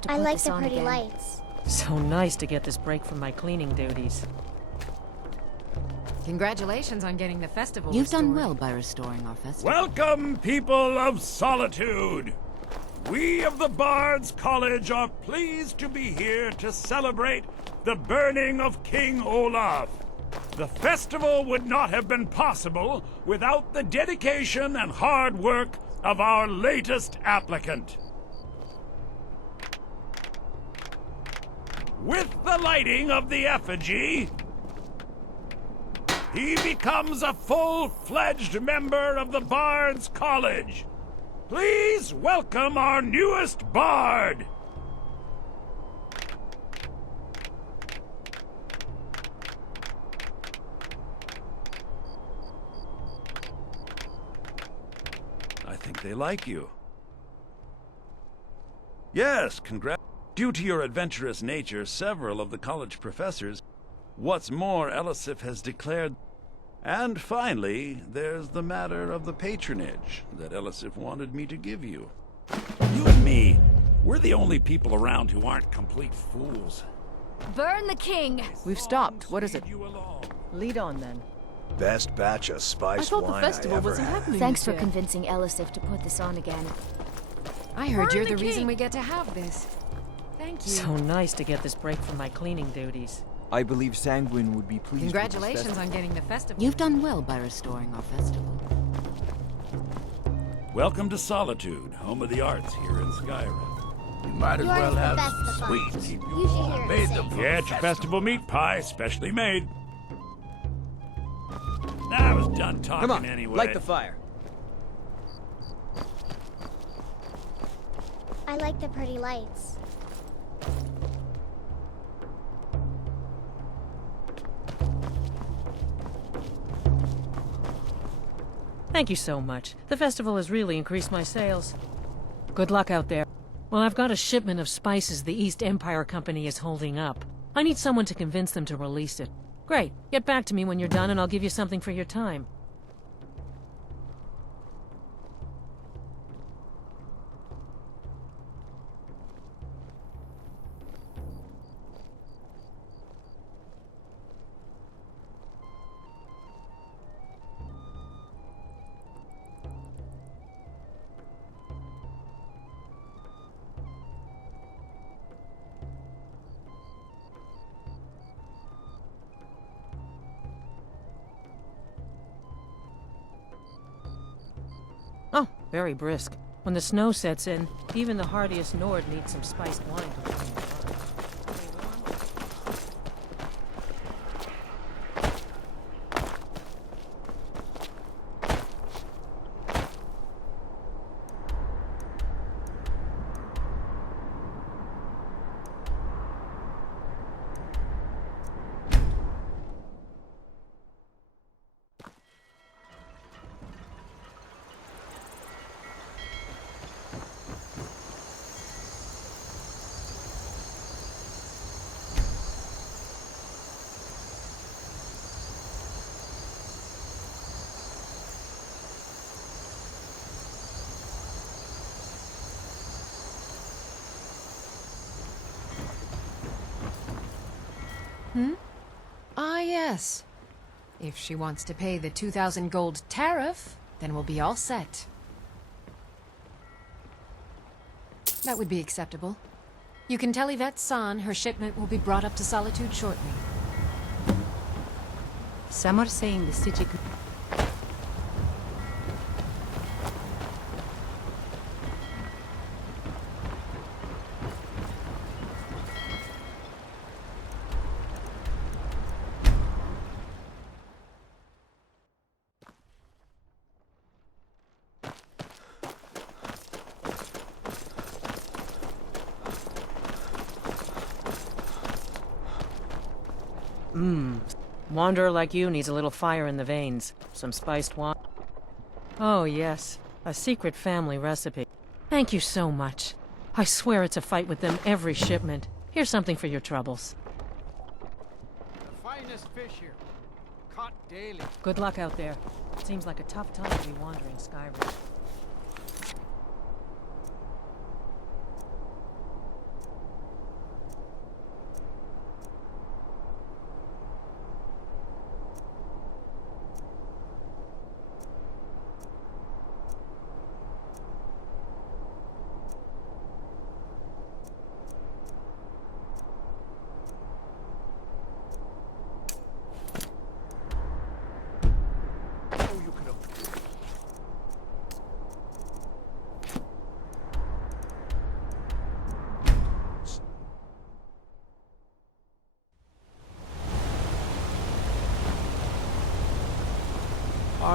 to put this on again. Lights. So nice to get this break from my cleaning duties. Congratulations on getting the festival You've restored. done well by restoring our festival. Welcome, people of Solitude! We of the Bards College are pleased to be here to celebrate the burning of King Olaf. The festival would not have been possible without the dedication and hard work of our latest applicant. With the lighting of the effigy, he becomes a full-fledged member of the Bard's College. Please welcome our newest bard. I think they like you. Yes, congrats. Due to your adventurous nature, several of the college professors. What's more, Elisif has declared. And finally, there's the matter of the patronage that Elisif wanted me to give you. You and me, we're the only people around who aren't complete fools. Burn the king! We've stopped. What is it? Lead on, then. Best batch of spiced wine I ever had. Thanks for convincing Elisif to put this on again. I heard Burn you're the the reason king! we get to have this. Thank you. So nice to get this break from my cleaning duties. I believe Sanguine would be pleased. Congratulations on getting the festival. You've done well by restoring our festival. Welcome to Solitude, home of the arts here in Skyrim. You might as well have some sweets. Keep you warm. Made them for Get your festival meat pie, specially made. I was done talking Come on, anyway. light the fire. I like the pretty lights. Thank you so much. The festival has really increased my sales. Good luck out there. Well, I've got a shipment of spices the East Empire Company is holding up. I need someone to convince them to release it. Great. Get back to me when you're done and I'll give you something for your time. Oh, very brisk. When the snow sets in, even the hardiest Nord needs some spiced wine to warm the heart. Ah, yes. If she wants to pay the 2,000 gold tariff, then we'll be all set. That would be acceptable. You can tell Yvette San her shipment will be brought up to Solitude shortly. Some are saying the city could... Wanderer like you needs a little fire in the veins. Some spiced wine. Oh, yes. A secret family recipe. Thank you so much. I swear it's a fight with them every shipment. Here's something for your troubles. The finest fish here. Caught daily. Good luck out there. Seems like a tough time to be wandering Skyrim.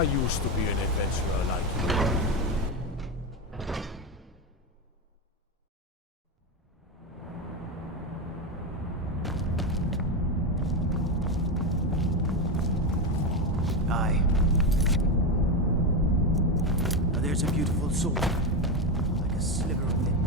I used to be an adventurer like you. Aye. Now there's a beautiful soul, like a sliver of midnight.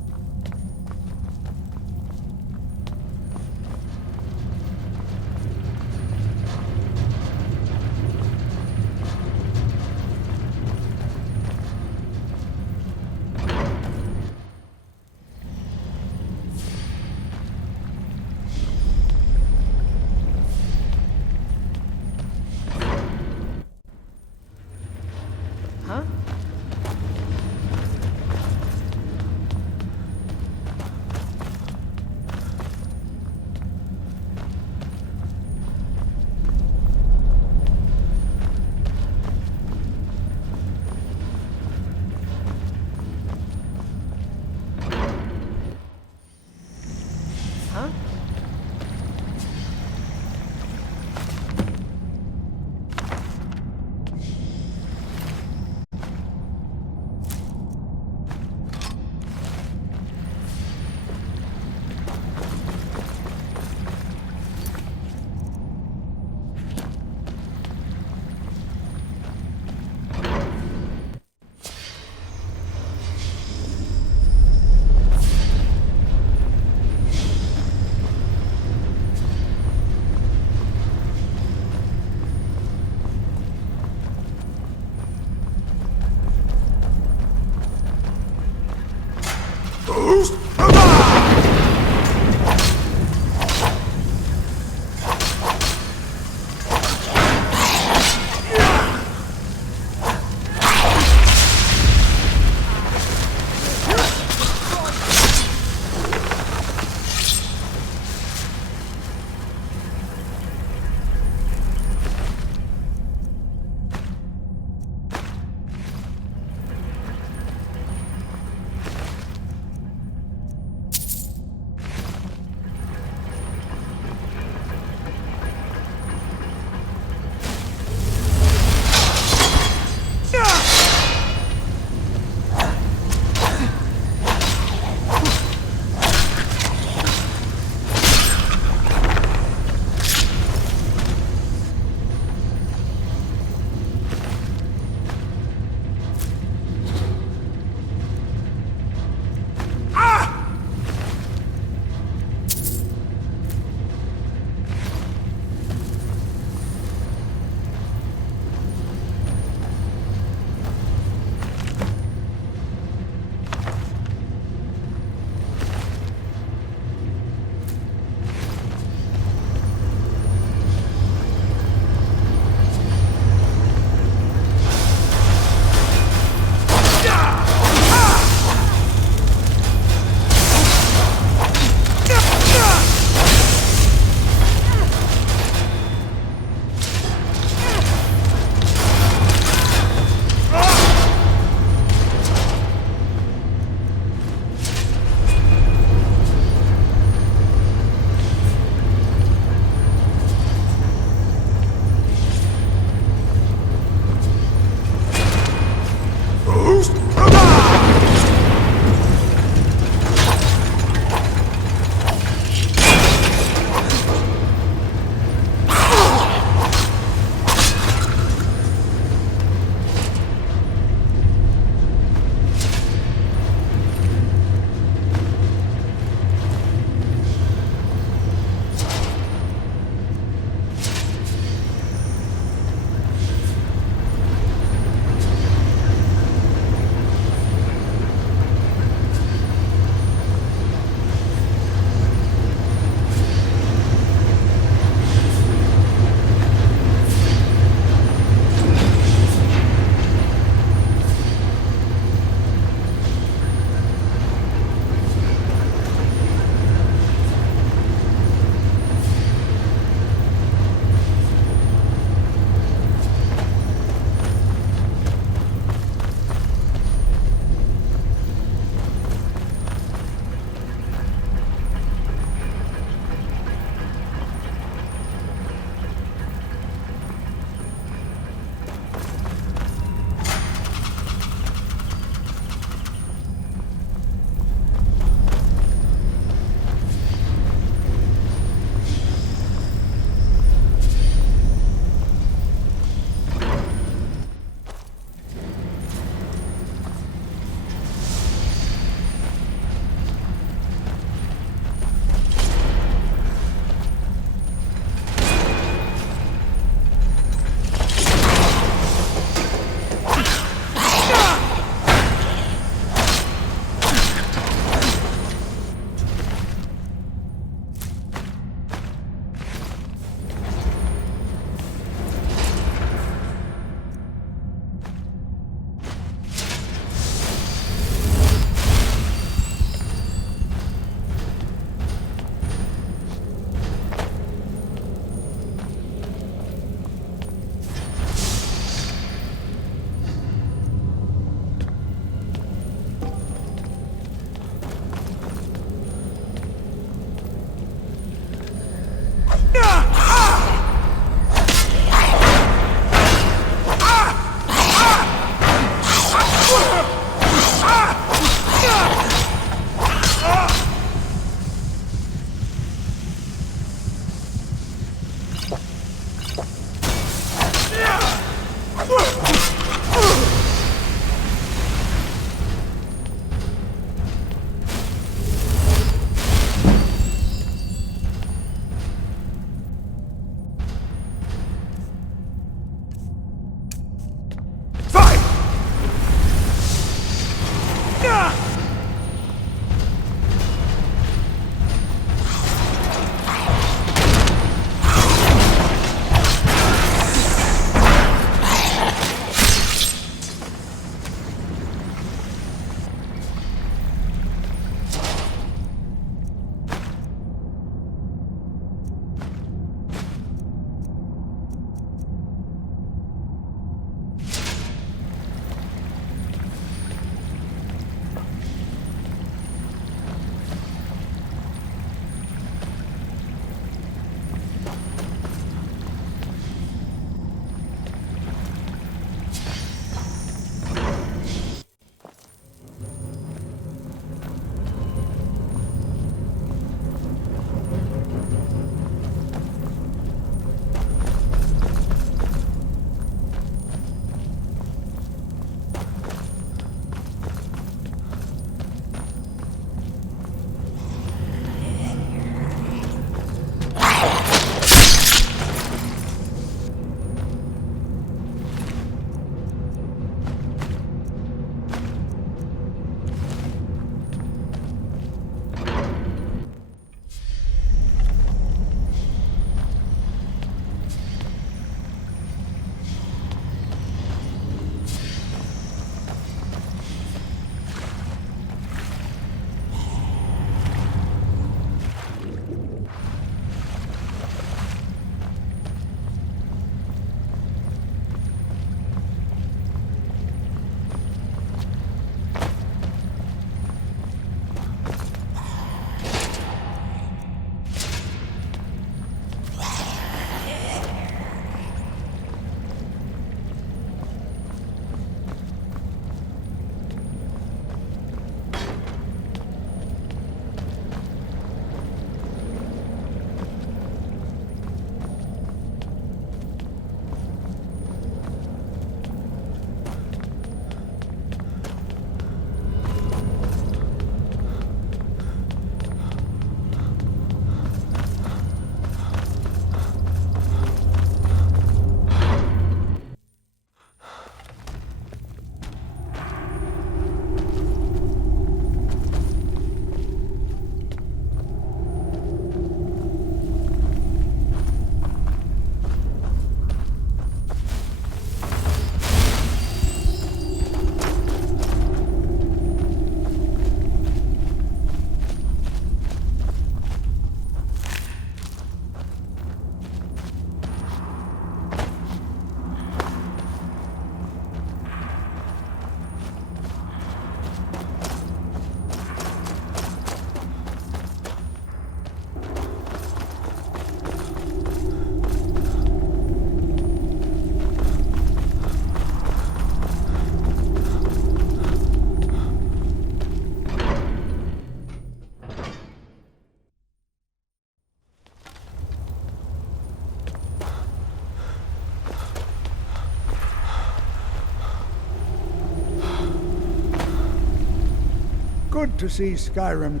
Good to see Skyrim.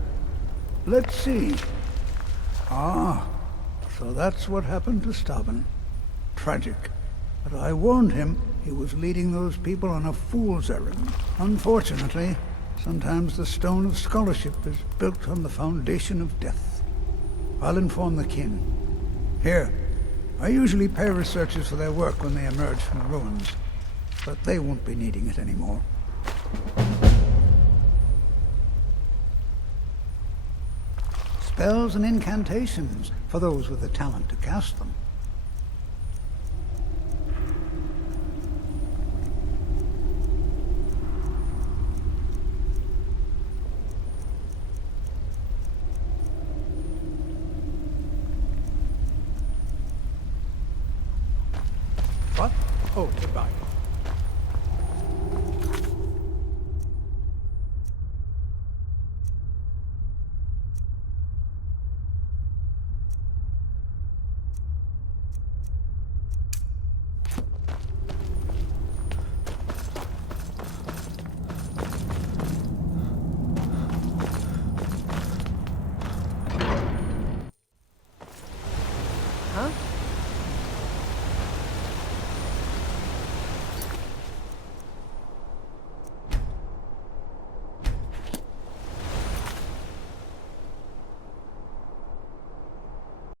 Let's see. Ah, so that's what happened to Stubborn. Tragic. But I warned him he was leading those people on a fool's errand. Unfortunately, sometimes the stone of scholarship is built on the foundation of death. I'll inform the kin. Here, I usually pay researchers for their work when they emerge from the ruins, but they won't be needing it anymore. Spells and incantations for those with the talent to cast them. What? Oh, goodbye.